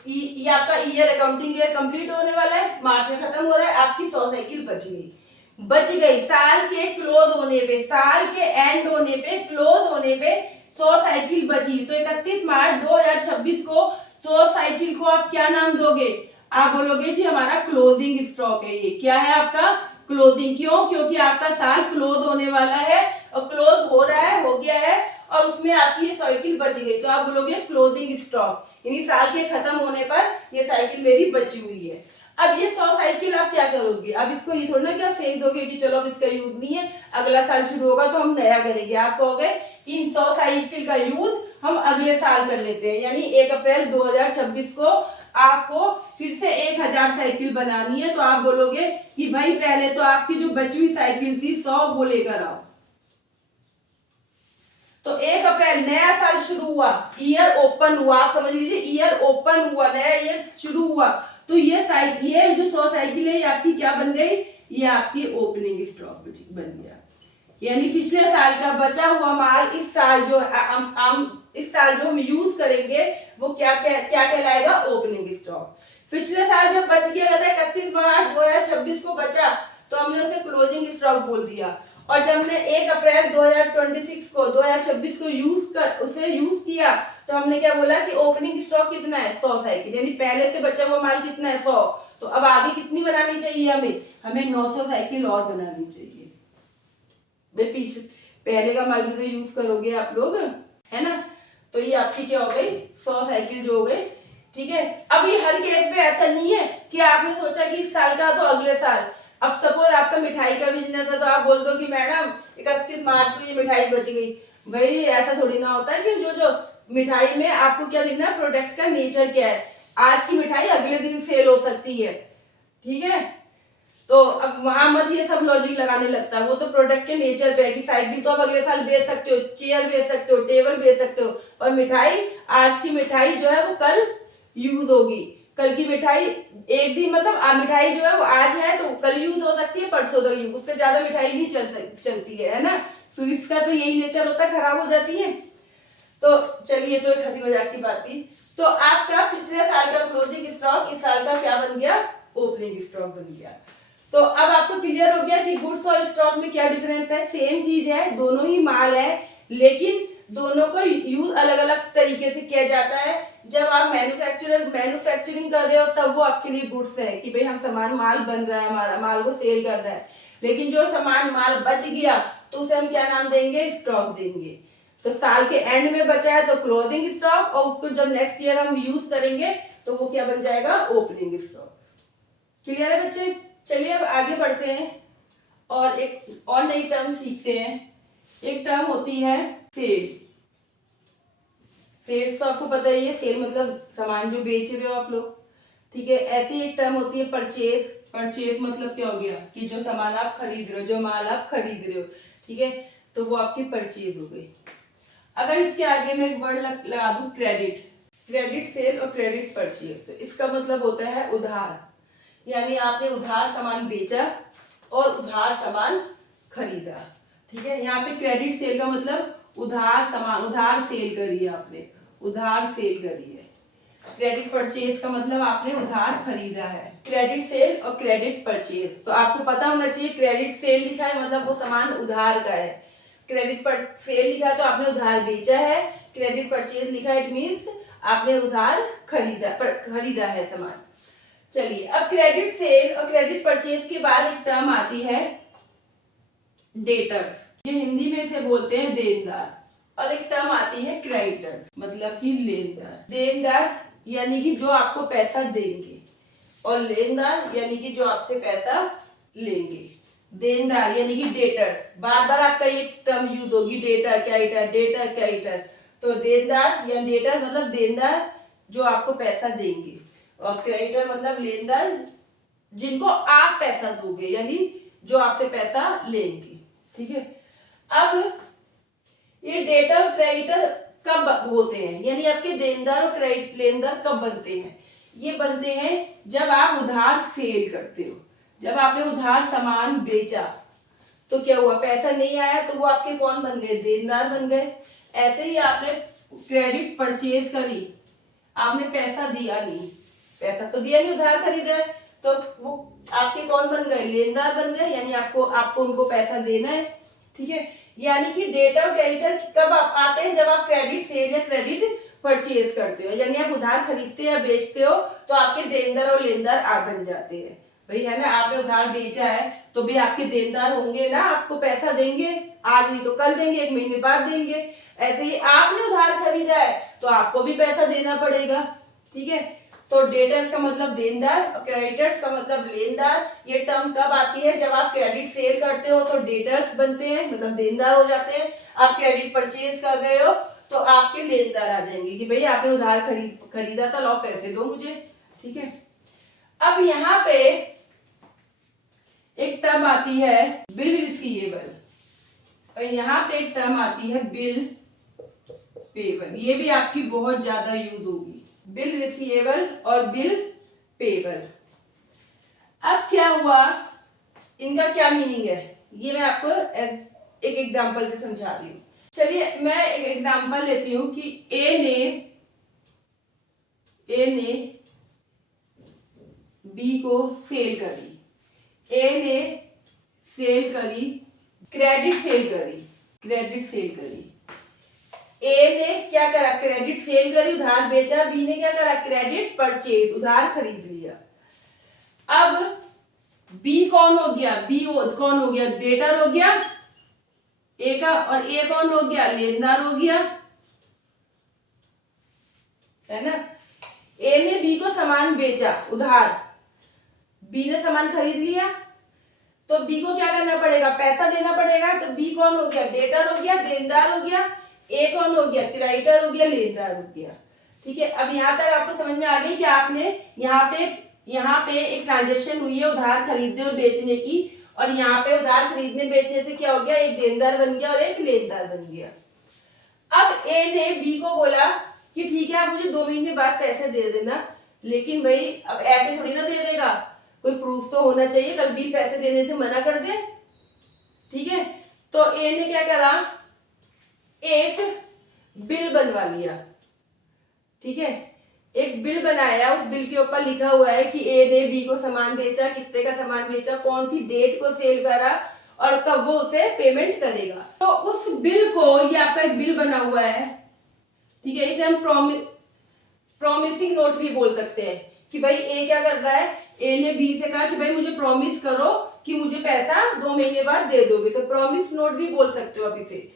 ये आपका ईयर, अकाउंटिंग ईयर कंप्लीट होने वाला है, मार्च में खत्म हो रहा है, आपकी 100 साइकिल बच गई साल के क्लोज होने पे, साल के एंड होने पे, क्लोज होने पे 100 साइकिल बची। तो 31 मार्च 2026 को 100 साइकिल को आप क्या नाम दोगे, आप बोलोगे जी हमारा क्लोजिंग स्टॉक है, ये क्या है आपका क्लोजिंग। क्यों, क्योंकि आपका साल क्लोज होने वाला है और क्लोज हो रहा है, हो गया है, और उसमें आपकी ये साइकिल बच गई, तो आप बोलोगे क्लोजिंग स्टॉक, यानी साल के खत्म होने पर ये साइकिल मेरी बची हुई है। अब ये 100 साइकिल आप क्या करोगे, अब इसको ये थोड़ा ना क्या फेंक दोगे कि चलो अब इसका यूज नहीं है, अगला साल शुरू होगा तो हम नया करेंगे। आप कहोगे कि इन 100 साइकिल का यूज हम अगले साल कर लेते हैं, यानी 1 अप्रैल 2026 को आपको फिर से 1000 साइकिल बनानी है। तो आप बोलोगे कि भाई पहले तो आपकी जो बची हुई साइकिल थी 100 वो लेकर आओ। तो 1 अप्रैल नया साल शुरू हुआ, ईयर ओपन हुआ, आप समझ लीजिए ईयर ओपन हुआ, नया ईयर शुरू हुआ। तो ये जो 100 साइकिल है ये आपकी क्या बन गई, ये आपकी ओपनिंग स्टॉक बन गया। यानी पिछले साल का बचा हुआ माल इस साल जो हम यूज करेंगे वो क्या कहलाएगा, ओपनिंग स्टॉक। पिछले साल जो बच गया था 31 मार्च 2026 को बचा, तो हमने उसे क्लोजिंग स्टॉक बोल दिया। और जब हमने 1 अप्रैल 2026 को यूज किया, तो हमने क्या बोला कि ओपनिंग स्टॉक कितना है, 100 साइकिल, यानी पहले से बचा हुआ माल कितना है, 100। तो अब आगे कितनी बनानी चाहिए हमें 900 साइकिल और बनानी चाहिए। पीछे पहले का माल भी तो यूज करोगे आप लोग, है ना। तो ये आपकी क्या हो गई, 100 साइकिल जो हो गई, ठीक है। अब ये हर केस में ऐसा नहीं है कि आपने सोचा कि इस साल का तो अगले साल। अब सपोज आपका मिठाई का बिजनेस है, तो आप बोल दो कि मैडम 31 मार्च को ये मिठाई बच गई। भाई ऐसा थोड़ी ना होता है कि जो मिठाई में आपको क्या देखना है, प्रोडक्ट का नेचर क्या है। आज की मिठाई अगले दिन सेल हो सकती है, ठीक है। तो अब वहां मत ये सब लॉजिक लगाने लगता, वो तो प्रोडक्ट के नेचर पे है कि साइकिल तो आप अगले साल बेच सकते हो, चेयर बेच सकते हो, टेबल बेच सकते हो, और मिठाई, आज की मिठाई जो है वो कल यूज होगी। कल की मिठाई एक दिन, मतलब मिठाई जो है वो आज है तो कल यूज हो सकती है, परसों तक यूज, उससे ज्यादा मिठाई नहीं चलती है ना। स्वीट्स का तो यही नेचर होता है, खराब हो जाती है। तो चलिए, तो एक हंसी मजाक की बात थी। तो आपका पिछले साल का क्लोजिंग स्टॉक इस साल का क्या बन गया, ओपनिंग स्टॉक बन गया। तो अब आपको क्लियर हो गया कि गुड्स और स्टॉक में क्या डिफरेंस है। सेम चीज है, दोनों ही माल है, लेकिन दोनों को यूज अलग अलग तरीके से किया जाता है। जब आप मैन्युफैक्चरिंग कर रहे हो तब वो आपके लिए गुड्स है कि भाई हम सामान माल बन रहा है, हमारा माल को सेल कर रहा है। लेकिन जो सामान माल बच गया तो उसे हम क्या नाम देंगे, स्टॉक देंगे। तो साल के एंड में बचा है तो क्लोजिंग स्टॉक, और उसको जब नेक्स्ट ईयर हम यूज करेंगे तो वो क्या बन जाएगा, ओपनिंग स्टॉक। क्लियर है बच्चे। चलिए अब आगे बढ़ते हैं और एक और नई टर्म सीखते हैं। एक टर्म होती है सेल। सेल्स तो आपको पता ही है, सेल मतलब सामान जो बेच रहे हो आप लोग, ठीक है। ऐसी एक टर्म होती है परचेज। परचेज मतलब क्या हो गया कि जो सामान आप खरीद रहे हो, जो माल आप खरीद रहे हो, ठीक है, तो वो आपकी परचेज हो गई। अगर इसके आगे मैं एक वर्ड लगा दूं क्रेडिट, क्रेडिट सेल और क्रेडिट परचेज, तो इसका मतलब होता है उधार। यानी आपने उधार सामान बेचा और उधार सामान खरीदा, ठीक है। यहाँ पे क्रेडिट सेल का मतलब उधार सामान, उधार सेल करी है आपने, उधार सेल करी है। क्रेडिट परचेज का मतलब आपने उधार खरीदा है। क्रेडिट सेल और क्रेडिट परचेज, तो आपको पता होना चाहिए क्रेडिट सेल लिखा है मतलब वो सामान उधार का है, क्रेडिट पर सेल लिखा है तो आपने उधार बेचा है, क्रेडिट परचेज लिखा है इट मीन्स आपने उधार खरीदा है सामान। चलिए, अब क्रेडिट सेल और क्रेडिट परचेज के बाद एक टर्म आती है डेटर्स, ये हिंदी में इसे बोलते हैं देनदार, और एक टर्म आती है क्रेडिटर्स मतलब कि लेनदार। देनदार यानी कि जो आपको पैसा देंगे, और लेनदार यानी कि जो आपसे पैसा लेंगे। देनदार यानी कि डेटर्स, बार बार आपका ये टर्म यूज होगी, डेटर क्रेडिटर, डेटर क्रेडिटर। तो देनदार या डेटर मतलब देनदार जो आपको पैसा देंगे, और क्रेडिटर मतलब लेनदार जिनको आप पैसा दोगे, यानी जो आपसे पैसा लेंगे, ठीक है। अब ये डेटर और क्रेडिटर कब होते हैं, यानी आपके देनदार और क्रेडिट लेनदार कब बनते हैं, ये बनते हैं जब आप उधार सेल करते हो। जब आपने उधार सामान बेचा तो क्या हुआ, पैसा नहीं आया तो वो आपके कौन बन गए, देनदार बन गए। ऐसे ही आपने क्रेडिट परचेज करी, आपने पैसा दिया नहीं, पैसा तो दिया नहीं, उधार खरीदा है, तो वो आपके कौन बन गए, लेनदार बन गए, यानी आपको उनको पैसा देना है, ठीक है। यानी कि डेटर और क्रेडिटर कब आते हैं, जब आप क्रेडिट सेल या क्रेडिट परचेज करते हो, यानी आप उधार खरीदते या बेचते हो तो आपके देनदार और लेनदार आप बन जाते हैं। भाई है ना, आपने उधार बेचा है तो भी आपके देनदार होंगे ना, आपको पैसा देंगे, आज नहीं तो कल देंगे, 1 महीने बाद देंगे। ऐसे ही आपने उधार खरीदा है तो आपको भी पैसा देना पड़ेगा, ठीक है। तो डेटर्स का मतलब देनदार और क्रेडिटर्स का मतलब लेनदार। ये टर्म कब आती है, जब आप क्रेडिट सेल करते हो तो डेटर्स बनते हैं मतलब देनदार हो जाते हैं, आप क्रेडिट परचेज कर रहे हो तो आपके लेनदार आ जाएंगे कि भाई आपने उधार खरीदा था, लाओ पैसे दो मुझे। ठीक है, अब यहाँ पे एक टर्म आती है बिल रिसीवेबल, और यहाँ पे एक टर्म आती है बिल पेबल। ये भी आपकी बहुत ज्यादा यूज होगी, बिल रिसीवेबल और बिल पेबल। अब क्या हुआ, इनका क्या मीनिंग है, ये मैं आपको एक एग्जांपल से समझा रही हूँ। चलिए मैं एक एग्जांपल लेती हूँ कि ए ने बी को सेल करी, ए ने सेल करी, क्रेडिट सेल करी। ए ने क्या करा, क्रेडिट सेल करी, उधार बेचा। बी ने क्या करा, क्रेडिट परचेज, उधार खरीद लिया। अब बी कौन हो गया, कौन हो गया, डेटर हो गया ए का, और ए कौन हो गया, लेनदार हो गया, है ना। ए ने बी को सामान बेचा उधार, बी ने सामान खरीद लिया, तो बी को क्या करना पड़ेगा, पैसा देना पड़ेगा। तो बी कौन हो गया, डेटर हो गया, देनदार हो गया। ए कौन हो गया, क्रेडिटर हो गया, लेनदार हो गया। ठीक है, अब यहां तक आपको समझ में आ गई कि आपने यहाँ पे एक ट्रांजेक्शन हुई है उधार खरीदने और बेचने की, और यहाँ पे उधार खरीदने बेचने से क्या हो गया, एक देनदार बन गया और एक लेनदार बन गया। अब ए ने बी को बोला कि ठीक है आप मुझे 2 महीने बाद पैसे दे देना, लेकिन भाई अब ऐसे थोड़ी ना दे देगा, कोई प्रूफ तो होना चाहिए, कल बी पैसे देने से मना कर दे। ठीक है, तो ए ने क्या करा, एक बिल बनवा लिया। ठीक है, एक बिल बनाया, उस बिल के ऊपर लिखा हुआ है कि ए ने बी को सामान बेचा, कितने का सामान बेचा, कौन सी डेट को सेल करा और कब वो उसे पेमेंट करेगा। तो उस बिल को, ये आपका एक बिल बना हुआ है, ठीक है, इसे हम प्रॉमिसिंग नोट भी बोल सकते हैं कि भाई ए क्या कर रहा है, ए ने बी से कहा कि भाई मुझे प्रॉमिस करो कि मुझे पैसा 2 महीने बाद दे दोगे, तो प्रॉमिस नोट भी बोल सकते हो आप इसे।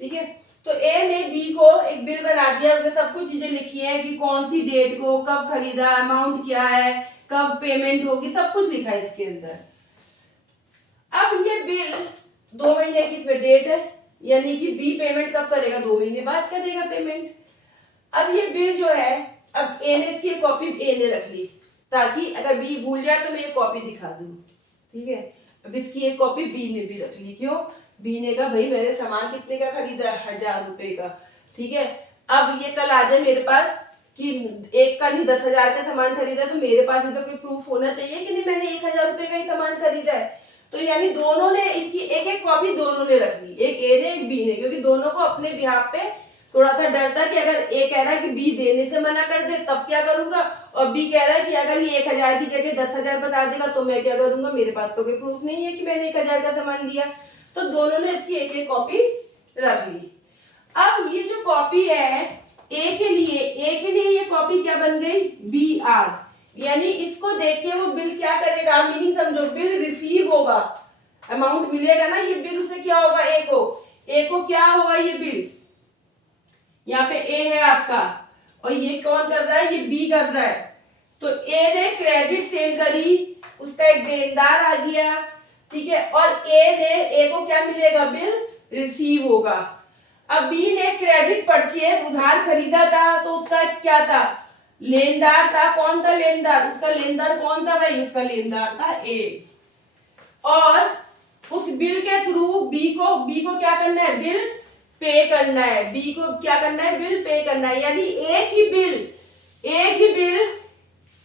ठीक है, तो ए ने बी को एक बिल बना दिया, उसमें सब कुछ चीजें लिखी है कि कौन सी डेट को, कब खरीदा, अमाउंट क्या है, कब पेमेंट होगी, सब कुछ लिखा है इसके अंदर। अब ये बिल 2 महीने की इसमें डेट है, यानी कि बी पेमेंट कब करेगा, 2 महीने बाद करेगा पेमेंट। अब ये बिल जो है, अब ए ने इसकी कॉपी ए ने रख ली, ताकि अगर बी भूल जाए तो मैं ये कॉपी दिखा दूं। ठीक है, अब इसकी एक कॉपी बी ने भी रख ली, क्यों, बी ने कहा भाई मैंने सामान कितने का खरीदा, 1000 रुपए का। ठीक है, अब ये कल आ जाए मेरे पास कि एक का नहीं 10,000 का सामान खरीदा, तो मेरे पास भी तो कोई प्रूफ होना चाहिए कि नहीं मैंने 1000 रुपए का ही सामान खरीदा है। तो यानी दोनों ने इसकी एक एक कॉपी दोनों ने रख ली, एक ए ने एक बी ने, क्योंकि दोनों को अपने बिहाफ पे थोड़ा सा डर था कि अगर ए कह रहा है कि बी देने से मना कर दे तब क्या करूंगा, और बी कह रहा है कि अगर ये 1000 की जगह 10,000 बता देगा तो मैं क्या करूंगा, मेरे पास तो कोई प्रूफ नहीं है कि मैंने 1000 का सामान लिया। तो दोनों ने इसकी एक एक कॉपी रख ली। अब ये जो कॉपी है ए के लिए ये कॉपी क्या बन गई, बी आर, यानी इसको देख के वो बिल क्या करेगा, मीनिंग समझो, बिल रिसीव होगा, अमाउंट मिलेगा ना, ये बिल उसे क्या होगा, ए को क्या होगा, ये बिल, यहाँ पे ए है आपका और ये कौन कर रहा है, ये बी कर रहा है। तो ए ने क्रेडिट सेल करी, उसका एक देनदार आ गया। ठीक है, और ए को क्या मिलेगा, बिल रिसीव होगा। अब बी ने क्रेडिट परचेज, उधार खरीदा था, तो उसका क्या था, लेनदार था। कौन था लेनदार, उसका लेनदार कौन था भाई, उसका लेनदार था ए। और उस बिल के थ्रू बी को क्या करना है, बिल पे करना है, बी को क्या करना है, बिल पे करना है। यानी एक ही बिल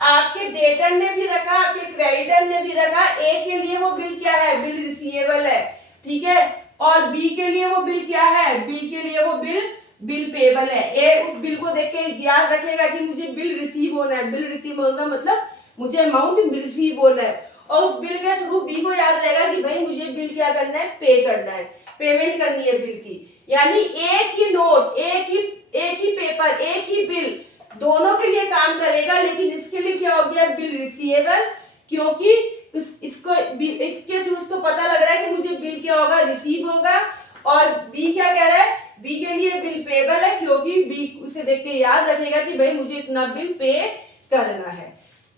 आपके डेटर ने भी रखा, आपके क्रेडिटर ने भी रखा। ए के लिए वो बिल क्या है, बिल रिसीवेबल है। ठीक है, और बी के लिए वो बिल क्या है, बी के लिए वो बिल पेबल है। ए उस बिल को देख के याद रखेगा कि मुझे बिल रिसीव होना है, बिल रिसीव होना मतलब मुझे अमाउंट रिसीव होना है, और उस बिल के थ्रू बी को याद रहेगा कि भाई मुझे बिल क्या करना है, पे करना है, पेमेंट करनी है बिल की। यानी एक ही नोट, एक ही पेपर, एक ही बिल दोनों के लिए काम करेगा, लेकिन इसके लिए क्या हो गया, बिल रिसीवेबल, क्योंकि इसके थ्रू उसको पता लग रहा है कि मुझे बिल क्या होगा, रिसीव होगा। और बी क्या कह रहा है, बी के लिए बिल पेबल है, क्योंकि बी उसे देख के याद रखेगा कि भाई मुझे इतना बिल पे करना है।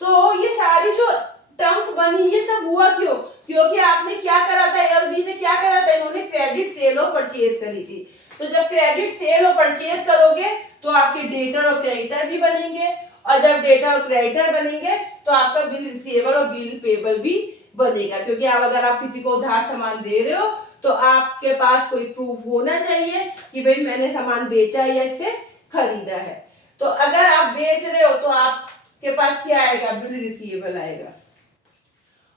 तो ये सारी जो टर्म्स बनी, ये सब हुआ क्यों, क्योंकि आपने क्या करा था, और बी ने क्या करा था, इन्होंने क्रेडिट सेल और परचेज करी थी। तो तो जब क्रेडिट सेल और परचेज करोगे तो आपके डेटर और क्रेडिटर भी बनेंगे, और जब डेटर और क्रेडिटर बनेंगे तो आपका बिल रिसीवेबल और बिल पेबल भी बनेगा। क्योंकि आप अगर आप किसी को उधार सामान दे रहे हो तो आपके पास कोई प्रूफ होना चाहिए कि भाई मैंने सामान बेचा या इससे खरीदा है। तो अगर आप बेच रहे हो तो आपके पास क्या आएगा, बिल रिसीवेबल आएगा,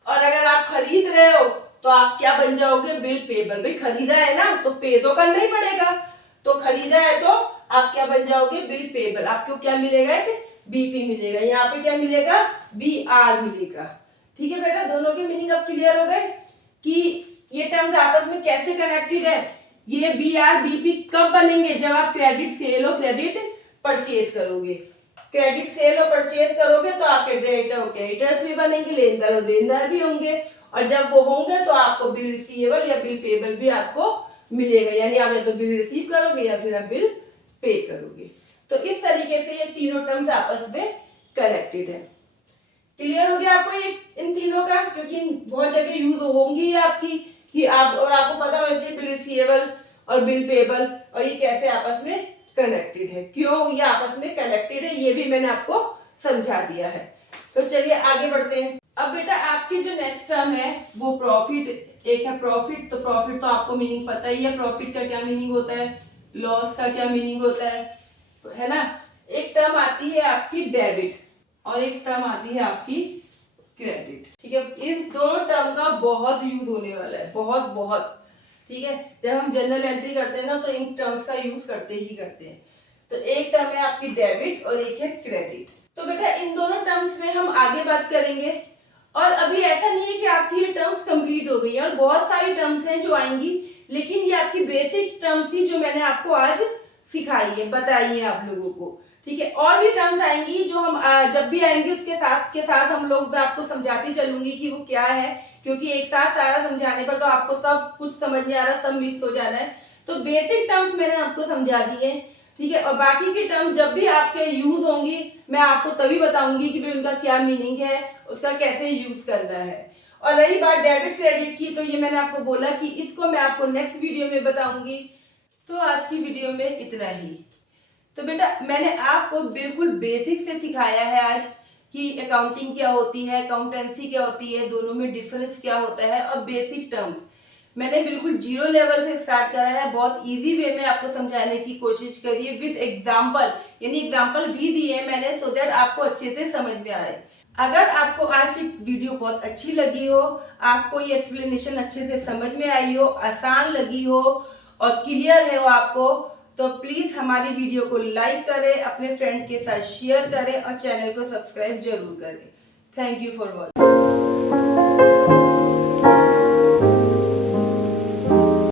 और अगर आप खरीद रहे हो तो आप क्या बन जाओगे, बिल पेबल। भाई खरीदा है ना तो पे तो करना ही पड़ेगा, तो खरीदा है तो आप क्या बन जाओगे, बिल पेबल। आपको क्या मिलेगा, एक बीपी मिलेगा, यहाँ पे क्या मिलेगा, बीआर मिलेगा। ठीक है बेटा, दोनों के मीनिंग अब क्लियर हो गए कि ये टर्म्स आपस में कैसे कनेक्टेड है। ये बीआर बीपी कब बनेंगे, जब आप क्रेडिट सेल और क्रेडिट परचेज करोगे। क्रेडिट सेल और परचेज करोगे तो आपके डेटर और क्रेडिटर्स भी बनेंगे, लेनदार और देनदार भी होंगे, और जब वो होंगे तो आपको बिल रिसीवेबल या बिल पेबल भी आपको मिलेगा। यानी आप या तो बिल रिसीव करोगे या फिर आप बिल पे करोगे। तो इस तरीके से ये तीनों टर्म्स आपस में कनेक्टेड है। क्लियर हो गया आपको ये इन तीनों का, क्योंकि बहुत जगह यूज होंगी आपकी कि आपको पता होना चाहिए बिल रिसीवेबल और बिल पेबल और ये कैसे आपस में कनेक्टेड है, क्यों ये आपस में कनेक्टेड है, ये भी मैंने आपको समझा दिया है। तो चलिए आगे बढ़ते हैं। अब बेटा आपकी जो नेक्स्ट टर्म है वो प्रॉफिट, एक है प्रॉफिट। तो प्रॉफिट तो आपको मीनिंग पता ही है, प्रॉफिट का क्या मीनिंग होता है, लॉस का क्या मीनिंग होता है ना। एक टर्म आती है आपकी डेबिट और एक टर्म आती है आपकी क्रेडिट। ठीक है, इन दोनों टर्म का बहुत यूज होने वाला है, बहुत बहुत। ठीक है, जब हम जनरल एंट्री करते हैं ना तो इन टर्म्स का यूज करते ही करते हैं। तो एक टर्म है आपकी डेबिट और एक है क्रेडिट। तो बेटा इन दोनों टर्म्स में हम आगे बात करेंगे, और अभी ऐसा नहीं है कि आपकी ये टर्म्स कंप्लीट हो गई है, और बहुत सारी टर्म्स हैं जो आएंगी, लेकिन ये आपकी बेसिक टर्म्स ही जो मैंने आपको आज सिखाई है, बताई है आप लोगों को। ठीक है, और भी टर्म्स आएंगी जो हम जब भी आएंगे उसके साथ हम लोग आपको समझाती चलूंगी कि वो क्या है, क्योंकि एक साथ सारा समझाने पर तो आपको सब कुछ समझ नहीं आ रहा, सब मिक्स हो जाना है। तो बेसिक टर्म्स मैंने आपको समझा दिए। ठीक है, और बाकी की टर्म जब भी आपके यूज होंगी मैं आपको तभी बताऊंगी कि भाई उनका क्या मीनिंग है, उसका कैसे यूज करना है। और रही बात डेबिट क्रेडिट की, तो ये मैंने आपको बोला कि इसको मैं आपको नेक्स्ट वीडियो में बताऊंगी। तो आज की वीडियो में इतना ही। तो बेटा मैंने आपको बिल्कुल बेसिक से सिखाया है आज कि अकाउंटिंग क्या होती है, अकाउंटेंसी क्या होती है, दोनों में डिफरेंस क्या होता है, और बेसिक टर्म्स मैंने बिल्कुल जीरो लेवल से स्टार्ट करा है। बहुत इजी वे में आपको समझाने की कोशिश करी है विद एग्जाम्पल, यानी एग्जाम्पल भी दिए मैंने सो दैट आपको अच्छे से समझ में आए। अगर आपको आज की वीडियो बहुत अच्छी लगी हो, आपको ये एक्सप्लेनेशन अच्छे से समझ में आई हो, आसान लगी हो और क्लियर है वो आपको, तो प्लीज हमारी वीडियो को लाइक करें, अपने फ्रेंड के साथ शेयर करें और चैनल को सब्सक्राइब जरूर करें। Thank you for watching.